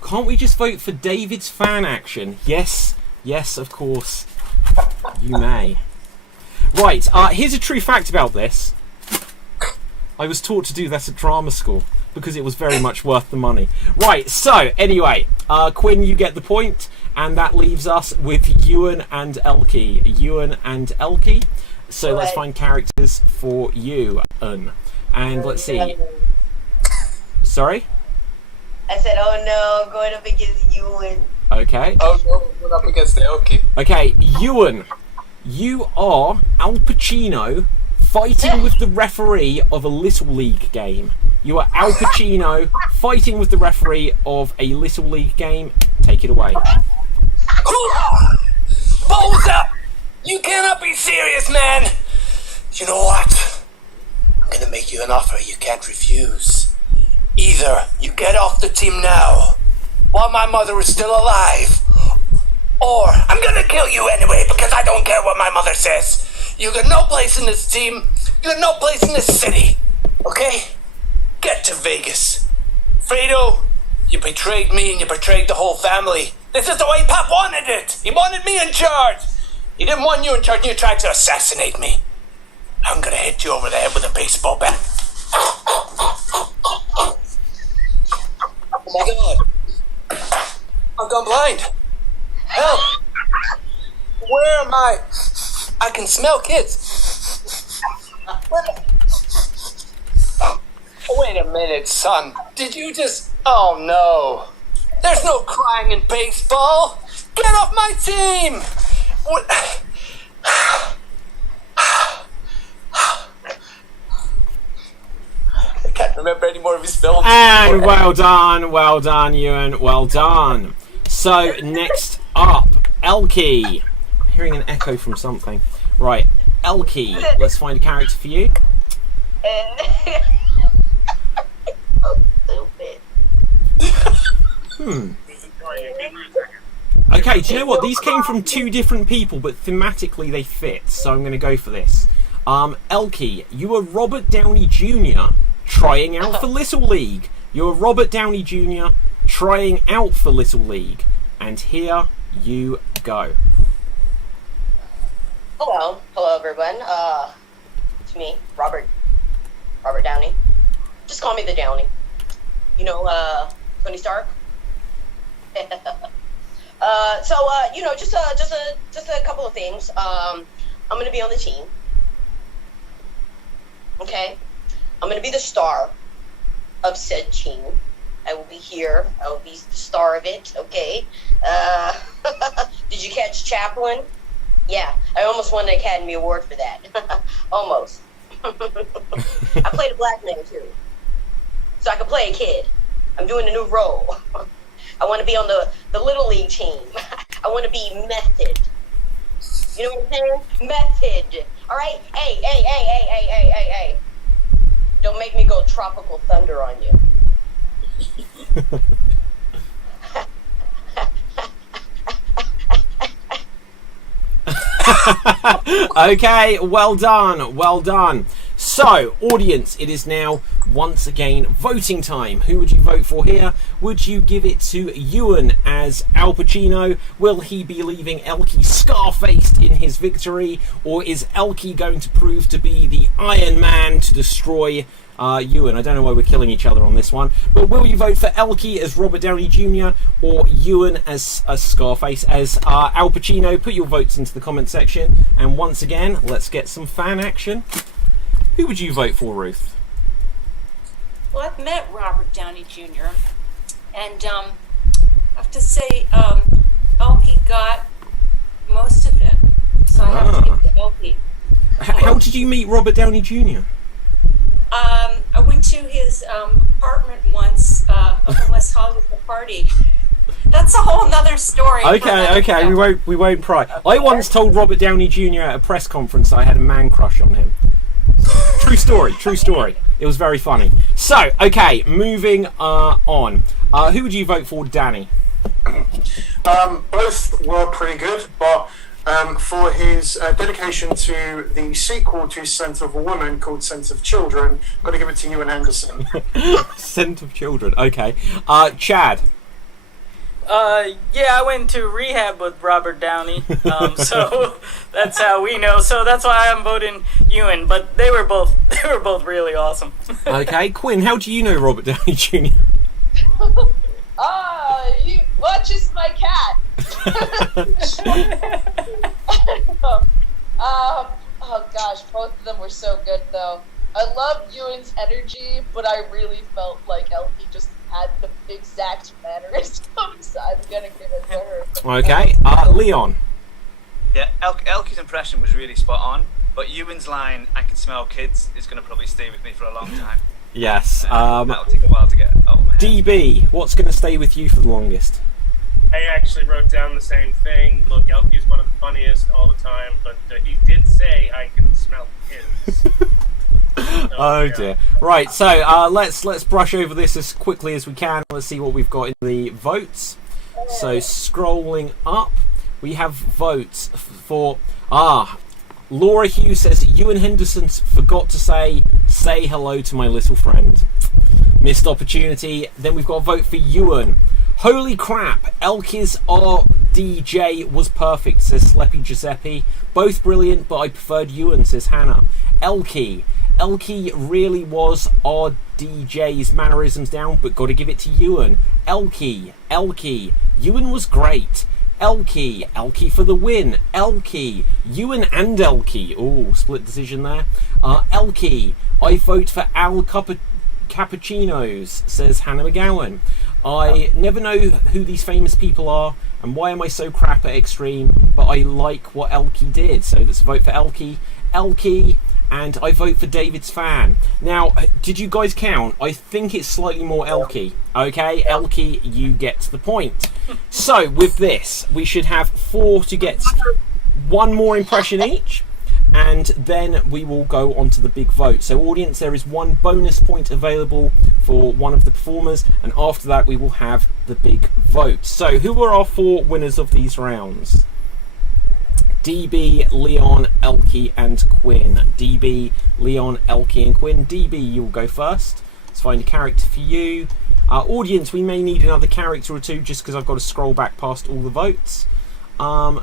can't we just vote for David's fan action? Yes, of course, you may. Right, here's a true fact about this. I was taught to do that at drama school because it was very much worth the money. Right, so anyway, Quinn, you get the point, and that leaves us with Ewan and Elkie. Ewan and Elkie. So let's find characters for you, and let's see. Sorry? I said, oh no, I'm going up against Ewan. Okay. Oh no, we're up against the Elkie. Okay, Ewan, you are Al Pacino fighting with the referee of a Little League game. You are Al Pacino fighting with the referee of a Little League game. Take it away. Balls up! You cannot be serious, man! You know what? I'm gonna make you an offer you can't refuse. Either you get off the team now, while my mother is still alive, or I'm gonna kill you anyway because I don't care what my mother says. You got no place in this team, you got no place in this city, okay? Get to Vegas. Fredo, you betrayed me and you betrayed the whole family. This is the way Pop wanted it. He wanted me in charge. He didn't want you in charge and you tried to assassinate me. I'm gonna hit you over the head with a baseball bat. Oh my god. I've gone blind. Help. Where am I? I can smell kids. Wait a minute, son. Did you just... Oh no. There's no crying in baseball. Get off my team. What? I can't remember any more of his films. And well done, Ewan, well done. So, next up, Elkie. I'm hearing an echo from something. Right, Elkie, let's find a character for you. So stupid. Okay, do you know what? These came from two different people, but thematically they fit, so I'm going to go for this. Elkie, you are Robert Downey Jr. trying out for Little League. You are Robert Downey Jr. trying out for Little League. And here you go. Hello everyone. It's me, Robert Downey. Just call me the Downey. You know, Tony Stark. Just a couple of things. I'm gonna be on the team. Okay, I'm gonna be the star of said team. I will be here. I will be the star of it. Okay. Did you catch Chaplin? Yeah, I almost won the Academy Award for that. Almost. I played a black man too, so I can play a kid. I'm doing a new role. I want to be on the Little League team. I want to be Method. You know what I'm saying? Method. All right? Hey. Don't make me go tropical thunder on you. Okay, well done. So, audience, it is now once again voting time. Who would you vote for here? Would you give it to Ewan as Al Pacino? Will he be leaving Elkie scar-faced in his victory? Or is Elkie going to prove to be the Iron Man to destroy Ewan? I don't know why we're killing each other on this one. But will you vote for Elkie as Robert Downey Jr. or Ewan as Scarface as Al Pacino? Put your votes into the comment section. And once again, let's get some fan action. Who would you vote for, Ruth? Well, I've met Robert Downey Jr. and I have to say, Elkie got most of it, so I have to give it to Elkie. How did you meet Robert Downey Jr.? I went to his apartment once up in West Hollywood for a party. That's a whole nother story. Okay, we won't pry. I once told Robert Downey Jr. at a press conference I had a man crush on him. True story. It was very funny. So, okay, moving on. Who would you vote for, Danny? Both were pretty good, but for his dedication to the sequel to Scent of a Woman called Scent of Children, got to give it to Ewan Henderson. Scent of Children, okay. Chad? Yeah, I went to rehab with Robert Downey, so that's how we know. So that's why I'm voting Ewan. But they were both really awesome. Okay, Quinn, how do you know Robert Downey Jr.? He watches my cat. Oh gosh, both of them were so good though. I loved Ewan's energy, but I really felt like Elkie just had the exact mannerisms. I'm gonna give it to her. Okay, Leon. Yeah, Elkie's impression was really spot on, but Ewan's line, "I can smell kids," is going to probably stay with me for a long time. Yes. That'll take a while to get out of my head. DB, what's going to stay with you for the longest? I actually wrote down the same thing. Look, Elkie's one of the funniest all the time, but he did say I can smell kids. Oh dear. Right, so let's brush over this as quickly as we can. Let's see what we've got in the votes. So scrolling up, we have votes for Laura Hughes says Ewan Henderson forgot to say hello to my little friend. Missed opportunity. Then we've got a vote for Ewan. Holy crap, Elkie's RDJ was perfect, says Sleppy Giuseppe. Both brilliant, but I preferred Ewan, says Hannah. Elkie really was RDJ's mannerisms down, but gotta give it to Ewan. Elkie, Ewan was great. Elkie for the win. Ewan and Elkie. Oh, split decision there. Elkie, I vote for Al Cappuccinos, says Hannah McGowan. I never know who these famous people are, and why am I so crap at Extreme, but I like what Elkie did. So let's vote for Elkie, and I vote for David's fan. Now, did you guys count? I think it's slightly more Elkie. Okay, Elkie, you get the point. So, with this, we should have 4 to get 1 more impression each, and then we will go on to the big vote. So, audience, there is 1 bonus point available for one of the performers, and after that, we will have the big vote. So, who are our 4 winners of these rounds? DB, Leon, Elkie, and Quinn. DB, Leon, Elkie, and Quinn. DB, you'll go first. Let's find a character for you. Audience, we may need another character or 2 just because I've got to scroll back past all the votes. DB,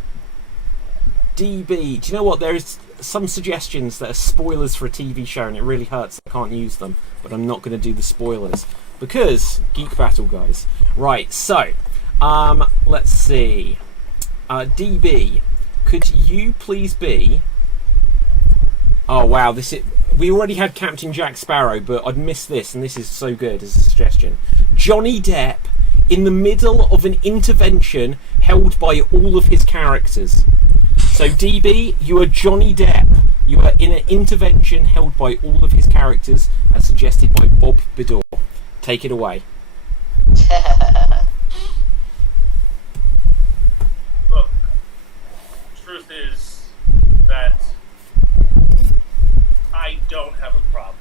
do you know what? There is some suggestions that are spoilers for a TV show, and it really hurts I can't use them, but I'm not going to do the spoilers because Geek Battle, guys. Right, so let's see. DB, could you please be... Oh wow, we already had Captain Jack Sparrow, but I'd missed this, and this is so good as a suggestion. Johnny Depp in the middle of an intervention held by all of his characters. So DB, you are Johnny Depp. You are in an intervention held by all of his characters, as suggested by Bob Bidor. Take it away. Look, truth is that I don't have a problem.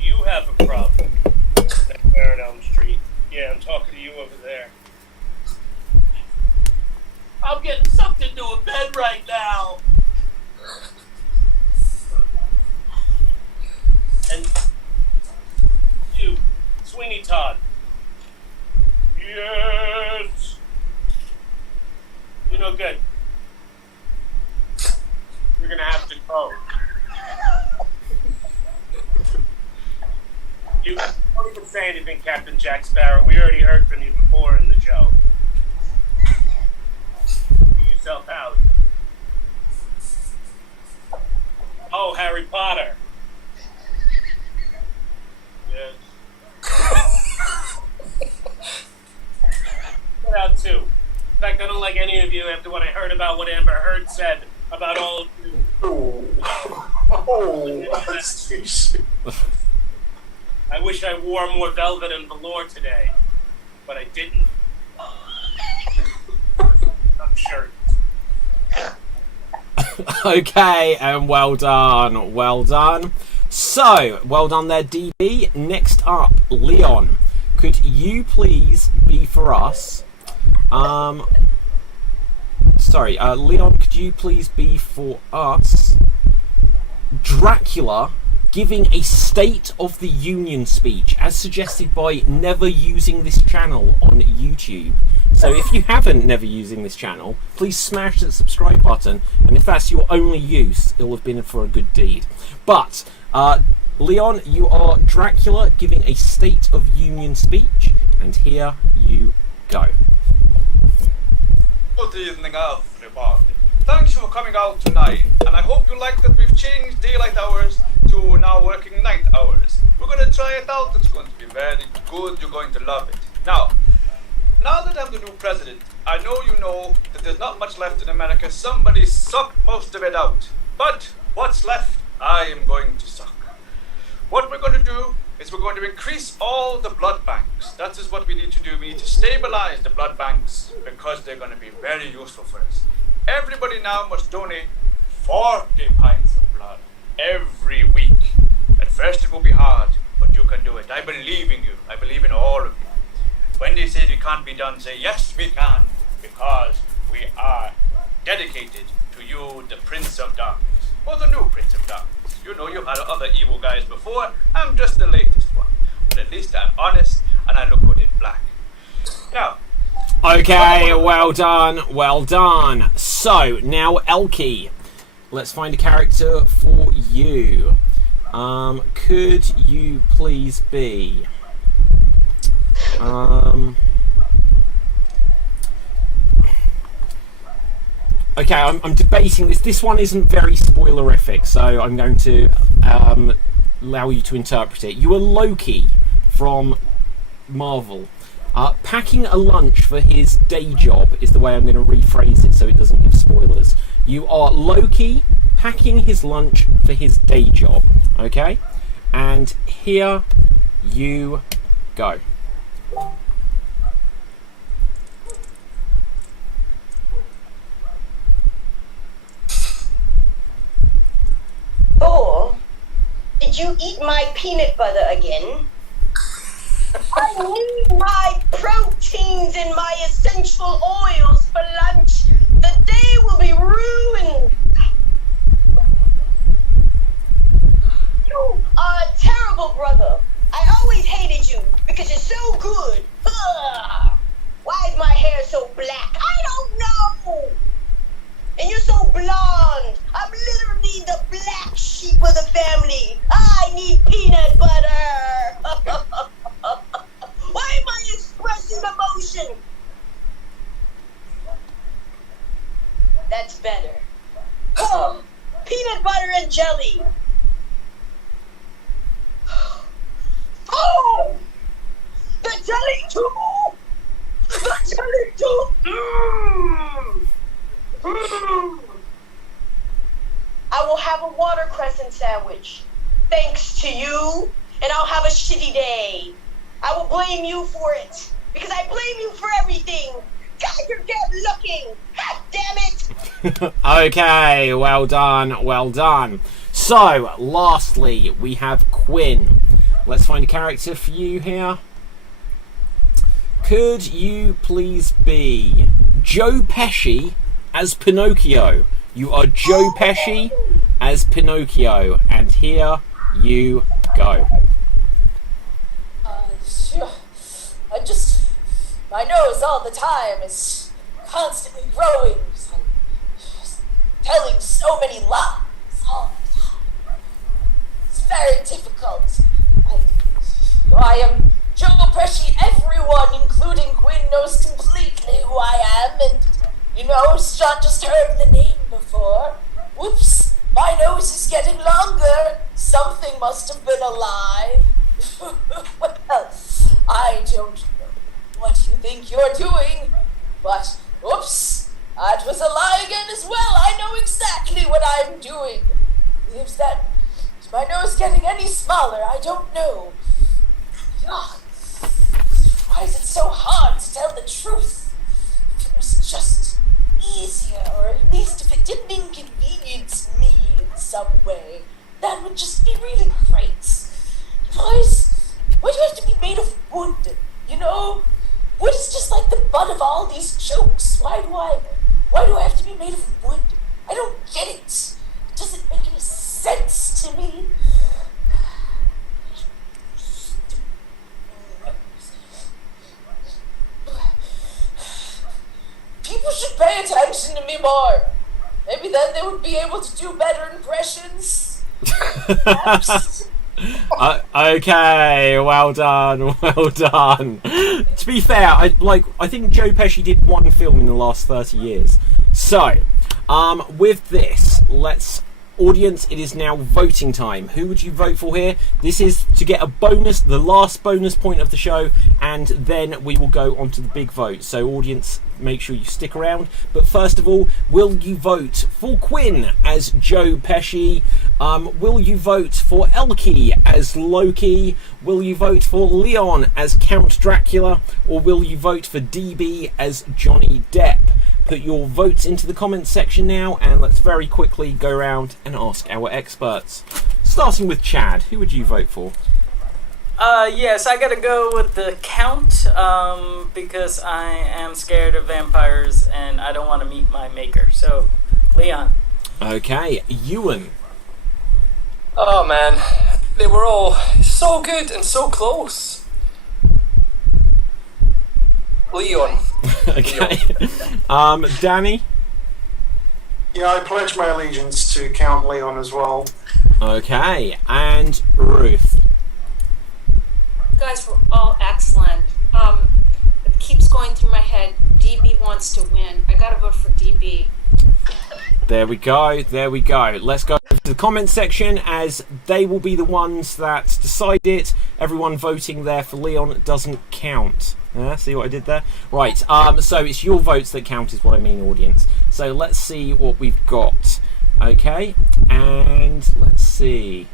You have a problem there on Elm Street. Yeah, I'm talking to you over there. I'm getting sucked into a bed right now. And you, Sweeney Todd. Yes. You're no good. You're gonna have to go. You don't even say anything, Captain Jack Sparrow. We already heard from you before in the show. Get yourself out. Oh, Harry Potter. Yes. Get out too. In fact, I don't like any of you after what I heard about what Amber Heard said about all of you. I wish I wore more velvet and velour today, but I didn't. I'm sure. Okay, and well done, well done. So, well done there, DB. Next up, Leon. Could you please be for us? Leon, could you please be for us? Dracula giving a State of the Union speech, as suggested by Never Using This Channel on YouTube. So if you haven't never using this channel, please smash the subscribe button, and if that's your only use, it'll have been for a good deed. But, Leon, you are Dracula giving a State of Union speech, and here you go. Good evening, everybody. Thanks for coming out tonight, and I hope you like that we've changed daylight hours to now working night hours. We're going to try it out. It's going to be very good. You're going to love it. Now that I'm the new president, I know you know that there's not much left in America. Somebody sucked most of it out. But what's left, I am going to suck. What we're going to do is we're going to increase all the blood banks. That is what we need to do. We need to stabilize the blood banks because they're going to be very useful for us. Everybody now must donate 40 pints of blood every week. At first it will be hard, but you can do it. I believe in you. I believe in all of you. When they say it can't be done, say, yes, we can, because we are dedicated to you, the Prince of Darkness, or the new Prince of Darkness. You know, you've had other evil guys before. I'm just the latest one. But at least I'm honest, and I look good in black. Now. Okay, well done, well done. So, now Elkie. Let's find a character for you. Could you please be... Okay, I'm debating this. This one isn't very spoilerific, so I'm going to allow you to interpret it. You are Loki from Marvel. Packing a lunch for his day job is the way I'm going to rephrase it so it doesn't give spoilers. You are Loki packing his lunch for his day job, okay? And here you go. Thor, did you eat my peanut butter again? I need my proteins and my essential oils for lunch. The day will be ruined. You are a terrible brother. I always hated you because you're so good. Ugh. Why is my hair so black? I don't know. And you're so blonde. I'm literally the black sheep of the family. I need peanut butter. Why am I expressing emotion? That's better. Peanut butter and jelly. Oh! The jelly too! The jelly too! I will have a water crescent sandwich. Thanks to you, and I'll have a shitty day. I will blame you for it, because I blame you for everything. God, you're dead looking. God damn it. Okay, well done, well done. So, lastly, we have Quinn. Let's find a character for you here. Could you please be Joe Pesci as Pinocchio? You are Joe Pesci as Pinocchio, and here you go. My nose all the time is constantly growing, telling so many lies all the time. It's very difficult. I am Joe Pesci. Everyone, including Quinn, knows completely who I am, and Sean just heard the name before. Whoops, my nose is getting longer. Something must have been a lie. Well, I don't know what you think you're doing, but oops, that was a lie again as well. I know exactly what I'm doing. Is my nose getting any smaller? I don't know. Ugh. Why is it so hard to tell the truth? If it was just easier, or at least if it didn't inconvenience me in some way, that would just be really great. Why do you have to be made of wood? Wood is just like the butt of all these jokes. Why do I have to be made of wood? I don't get it. It doesn't make any sense to me. people should pay attention to me more. Maybe then they would be able to do better impressions. Okay, well done, well done. To be fair, I think Joe Pesci did one film in the last 30 years. So, with this, audience, it is now voting time. Who would you vote for here? This is to get a bonus, the last bonus point of the show, and then we will go on to the big vote. So, audience, make sure you stick around. But first of all, will you vote for Quinn as Joe Pesci? Will you vote for Elkie as Loki? Will you vote for Leon as Count Dracula? Or will you vote for DB as Johnny Depp? Put your votes into the comments section now, and let's very quickly go around and ask our experts. Starting with Chad, who would you vote for? Yes, I gotta go with the Count, because I am scared of vampires and I don't want to meet my maker. So, Leon. Okay, Ewan. Oh man, they were all so good and so close. Leon. Okay. Danny? Yeah, I pledge my allegiance to Count Leon as well. Okay, and Ruth. You guys were all excellent. It keeps going through my head. DB wants to win. I gotta vote for DB. There we go, there we go. Let's go to the comment section, as they will be the ones that decide it. Everyone voting there for Leon doesn't count. See what I did there? Right, so it's your votes that count is what I mean, audience. So let's see what we've got. Okay, and let's see.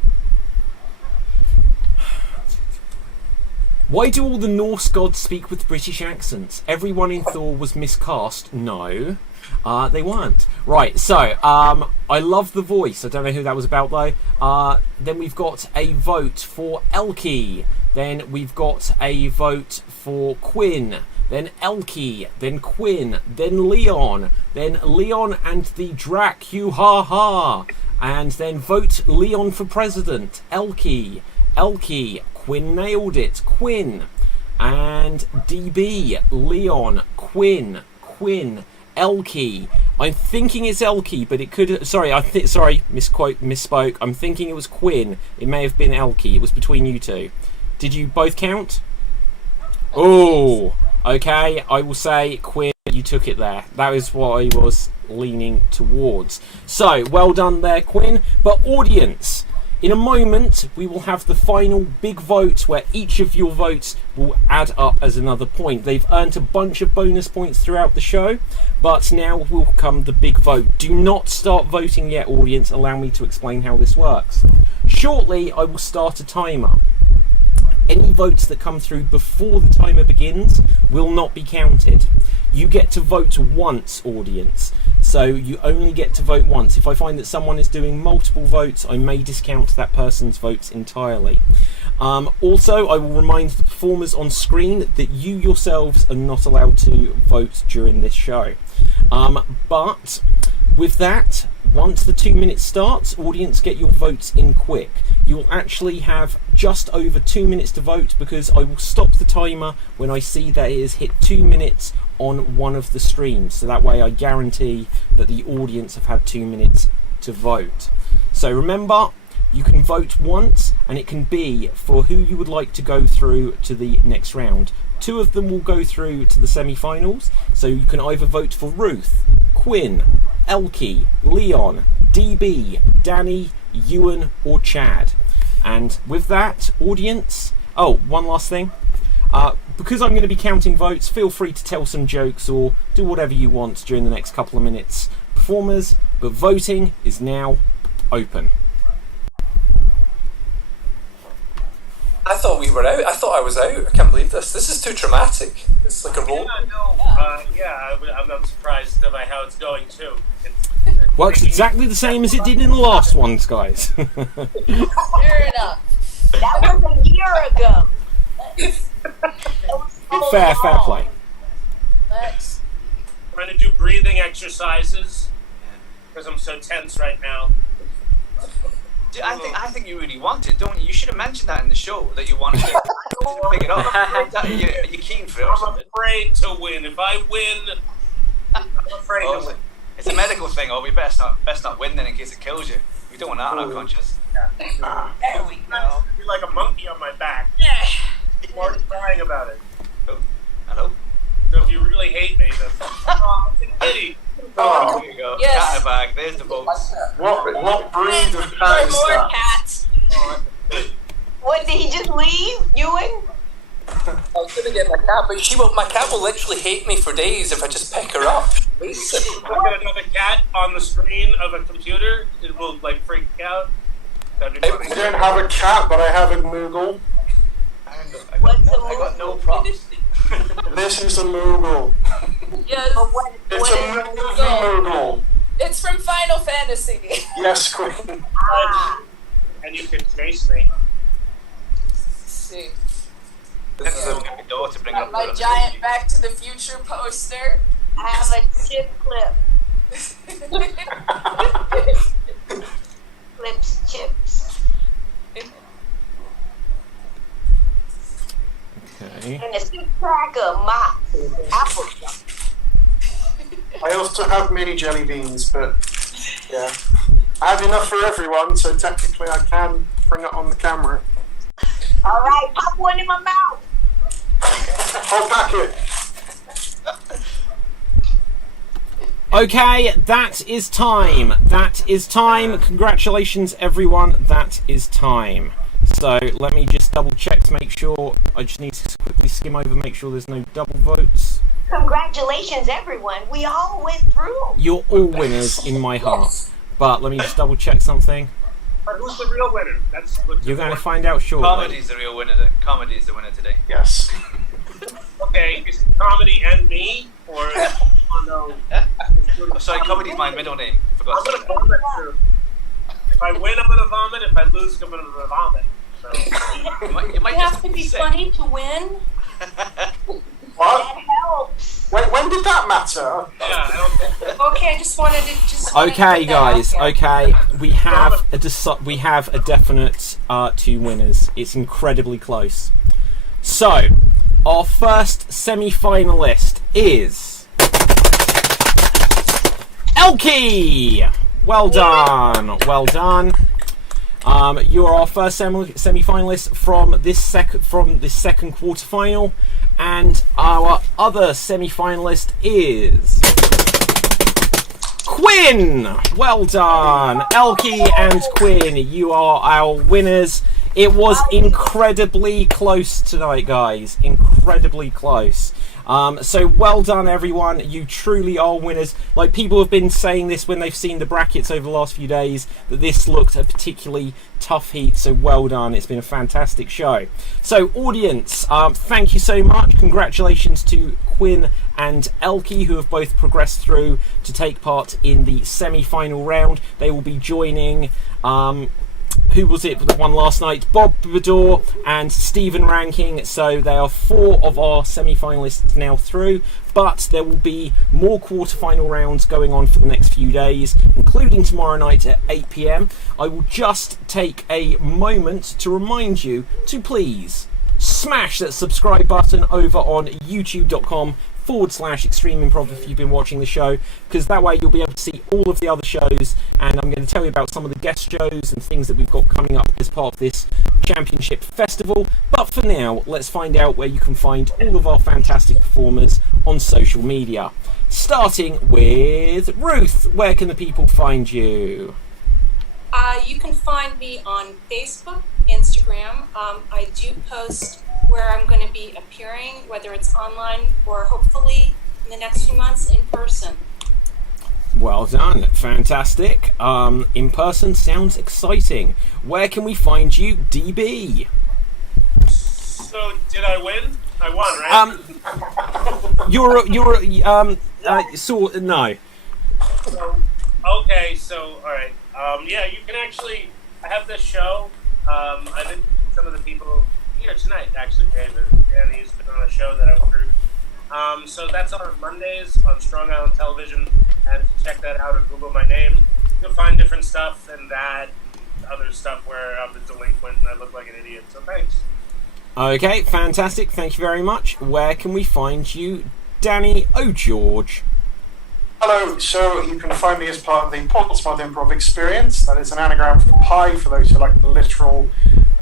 Why do all the Norse gods speak with British accents? Everyone in Thor was miscast. No, they weren't. Right, so, I love the voice. I don't know who that was about, though. Then we've got a vote for Elkie. Then we've got a vote for Quinn. Then Elkie. Then Quinn. Then Leon. Then Leon and the Drac-U-Ha-Ha. And then vote Leon for president. Elkie. Elkie. Quinn nailed it. Quinn. And DB. Leon. Quinn. Quinn. Elkie. I'm thinking it's Elkie, but it could. Sorry, misspoke. I'm thinking it was Quinn. It may have been Elkie. It was between you two. Did you both count? Oh, okay. I will say Quinn, you took it there. That is what I was leaning towards. So, well done there, Quinn. But audience, in a moment, we will have the final big vote where each of your votes will add up as another point. They've earned a bunch of bonus points throughout the show, but now will come the big vote. Do not start voting yet, audience. Allow me to explain how this works. Shortly, I will start a timer. Any votes that come through before the timer begins will not be counted. You get to vote once, audience. So you only get to vote once. If I find that someone is doing multiple votes, I may discount that person's votes entirely. Also, I will remind the performers on screen that you yourselves are not allowed to vote during this show. But with that, once the 2 minutes starts, audience, get your votes in quick. You'll actually have just over 2 minutes to vote, because I will stop the timer when I see that it has hit 2 minutes on one of the streams. So that way I guarantee that the audience have had 2 minutes to vote. So remember, you can vote once, and it can be for who you would like to go through to the next round. 2 of them will go through to the semi-finals, so you can either vote for Ruth, Quinn, Elkie, Leon, DB, Danny, Ewan or Chad. And with that, audience, one last thing. Because I'm going to be counting votes, feel free to tell some jokes or do whatever you want during the next couple of minutes, performers, but voting is now open. I thought we were out. I thought I was out. I can't believe this. This is too dramatic. It's like a roll. I'm surprised by how it's going too. Works exactly the same as it did in the last ones, guys. Fair enough. That was a year ago. Fair play. Thanks. I'm going to do breathing exercises because I'm so tense right now. I think you really wanted, don't you? You should have mentioned that in the show, that you wanted to pick it up. Are you keen for it or something? I'm afraid to win. If I win, afraid Oh, of it. it's a medical thing. Oh, we best not win then in case it kills you. We don't want that unconscious. There we go. You're like a monkey on my back. I'm already crying about it. Oh, hello. So if you really hate me, then it's a kitty. Oh, There you go. Yes. Cat in a bag. There's the votes. what breed of cat There are is more that? cats. What, did he just leave, Ewan? I was gonna get my cat, but my cat will literally hate me for days if I just pick her up. If I get another cat on the screen of a computer, it will like freak out. That'd be funny. I don't have a cat, but I have a Moogle. I What's a got no props. This is a Moogle. Yes. But what It's is a it? Moogle. It's from Final Fantasy. Yes, Queen. And you can chase me. Let's see. This is a door to bring Got up my the- giant Back to the Future poster. I have a chip clip. Clips, chips. Okay. And a six-pack of Mott's apple juice. I also have mini jelly beans, but yeah. I have enough for everyone, so technically I can bring it on the camera. All right, pop one in my mouth. Whole packet. Okay, that is time. That is time. Congratulations, everyone. That is time. So let me just double check to make sure. I just need to quickly skim over, make sure there's no double votes. Congratulations, everyone. We all went through. You're all winners in my heart. But let me just double check something. But who's the real winner? That's what's You're going to important. find out shortly. Comedy's the real winner. Comedy is the winner today. Yes. Okay, is it comedy and me? Or oh no. Oh, sorry, comedy's my middle name. Forgot I'm to gonna say that. vomit too. If I win, I'm gonna vomit. If I lose, I'm gonna vomit. So. You might You have just to be sick. funny to win. What? That helps. When did that matter? Yeah, I don't think Okay, I just wanted to wanted to Okay, put that out guys. there. Okay, we have a definite two winners. It's incredibly close. So, our first semi-finalist is Elkie. Well done. Well done. You are our first semi-finalist from this second quarter-final, and our other semi-finalist is Quinn. Well done, Elkie and Quinn. You are our winners. It was incredibly close tonight, guys. Incredibly close. So well done, everyone. You truly are winners. Like, people have been saying this when they've seen the brackets over the last few days, that this looked a particularly tough heat. So well done. It's been a fantastic show. So, audience, thank you so much. Congratulations to Quinn and Elkie, who have both progressed through to take part in the semi-final round. They will be joining who was it that won last night? Bob Bador and Stephen Ranking. So they are 4 of our semi-finalists now through, but there will be more quarter-final rounds going on for the next few days, including tomorrow night at 8 PM. I will just take a moment to remind you to please smash that subscribe button over on youtube.com/Extreme Improv if you've been watching the show, because that way you'll be able to see all of the other shows, and I'm going to tell you about some of the guest shows and things that we've got coming up as part of this championship festival. But for now, let's find out where you can find all of our fantastic performers on social media. Starting with Ruth, where can the people find you? You can find me on Facebook, Instagram. I do post where I'm going to be appearing, whether it's online or hopefully in the next few months in person. Well done, fantastic. In person sounds exciting. Where can we find you, DB? So, did I win? I won, right? No. So, okay, so, alright. Yeah, you can actually, I have this show. I did some of the people here tonight, actually, David. Danny's been on a show that I produced. So that's on Mondays on Strong Island Television, and check that out or Google my name. You'll find different stuff and that, and other stuff where I'm a delinquent and I look like an idiot. So thanks. Okay, fantastic. Thank you very much. Where can we find you, Danny O'George? Hello, so you can find me as part of the Portsmouth Improv Experience. That is an anagram for pie, for those who like the literal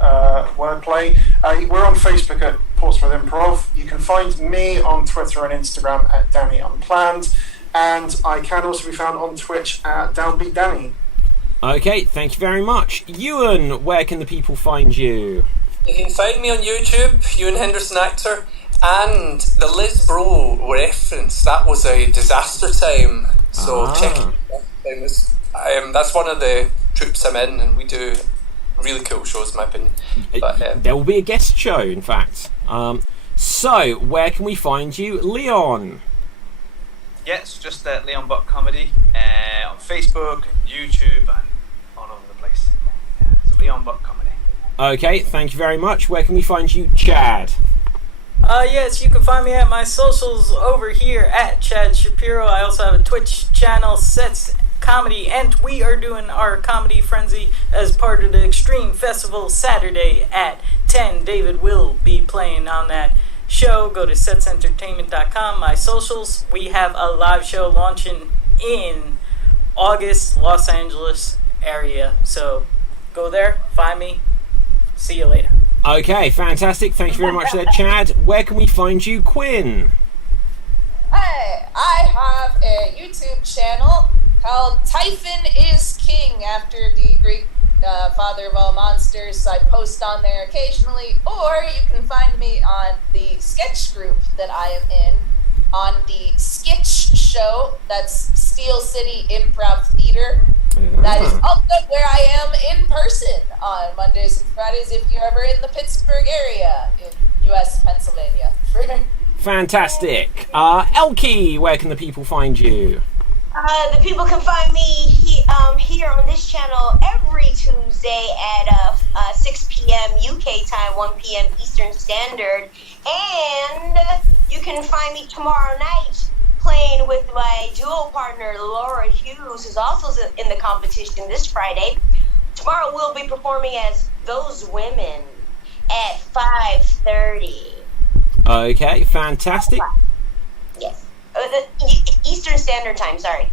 wordplay. We're on Facebook at Portsmouth Improv. You can find me on Twitter and Instagram at Danny Unplanned, and I can also be found on Twitch at Downbeat Danny. Okay, thank you very much. Ewan, where can the people find you? You can find me on YouTube, Ewan Henderson Actor, and the Liz Bro reference, that was a disaster time. So check it out. That's one of the troops I'm in, and we do really cool shows, in my opinion. But, there will be a guest show, in fact. So, where can we find you, Leon? Yes, just Leon Buck Comedy on Facebook, and YouTube, and all over the place. Yeah, so Leon Buck Comedy. Okay, thank you very much. Where can we find you, Chad? Yes, you can find me at my socials over here at Chad Shapiro. I also have a Twitch channel, Sets Comedy, and we are doing our Comedy Frenzy as part of the Extreme Festival Saturday at 10. David will be playing on that show. Go to setsentertainment.com. My socials, we have a live show launching in August, Los Angeles area. So go there, find me. See you later. Okay, fantastic. Thank you very much there, Chad. Where can we find you, Quinn? Hey, I have a YouTube channel called Typhon is King, after the Greek father of all monsters. I post on there occasionally, or you can find me on the sketch group that I am in on the Sketch Show. That's Steel City Improv Theater. That is also where I am in person on Mondays and Fridays if you're ever in the Pittsburgh area in U.S. Pennsylvania. Fantastic. Elkie, where can the people find you? The people can find me here on this channel every Tuesday at 6 p.m. UK time, 1 p.m. Eastern Standard. And you can find me tomorrow night playing with my duo partner, Laura Hughes, who's also in the competition this Friday. Tomorrow we'll be performing as Those Women at 5:30. Okay, fantastic. Yes. Eastern Standard Time, sorry.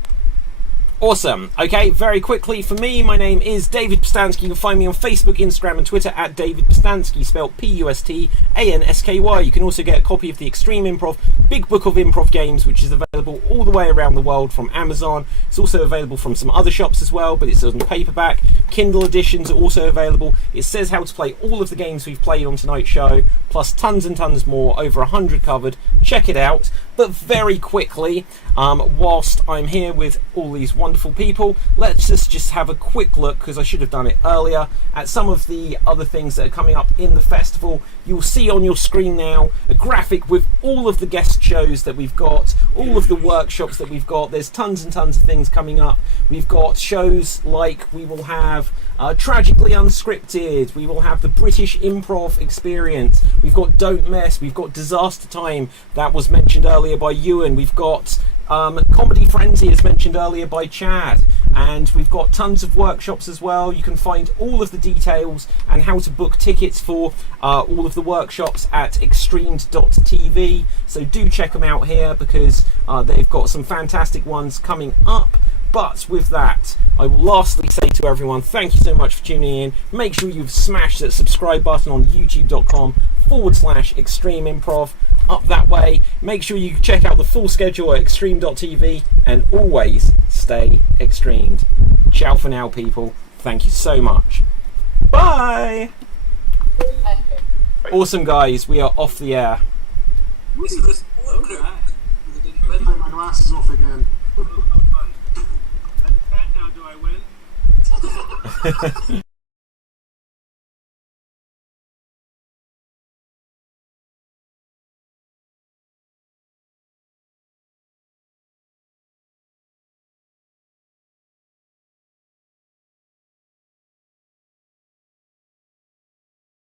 Awesome. Okay, very quickly for me, my name is David Postansky. You can find me on Facebook, Instagram and Twitter at David Postansky, spelled P-U-S-T-A-N-S-K-Y. You can also get a copy of the Extreme Improv Big Book of Improv Games, which is available all the way around the world from Amazon. It's also available from some other shops as well, but it's on paperback. Kindle editions are also available. It says how to play all of the games we've played on tonight's show, plus tons and tons more, over 100 covered. Check it out. But very quickly, whilst I'm here with all these wonderful people, let's just have a quick look, because I should have done it earlier, at some of the other things that are coming up in the festival. You'll see on your screen now a graphic with all of the guest shows that we've got, all of the workshops that we've got. There's tons and tons of things coming up. We've got shows like we will have Tragically Unscripted, we will have the British Improv Experience, we've got Don't Mess, we've got Disaster Time, that was mentioned earlier by Ewan, we've got Comedy Frenzy, as mentioned earlier by Chad, and we've got tons of workshops as well. You can find all of the details and how to book tickets for all of the workshops at extremed.tv, so do check them out here, because they've got some fantastic ones coming up. But with that, I will lastly say to everyone, thank you so much for tuning in. Make sure you've smashed that subscribe button on youtube.com/Extreme Improv. Up that way. Make sure you check out the full schedule at extreme.tv, and always stay extremed. Ciao for now, people. Thank you so much. Bye! Awesome, guys. We are off the air. Take my glasses off again. Now do I win?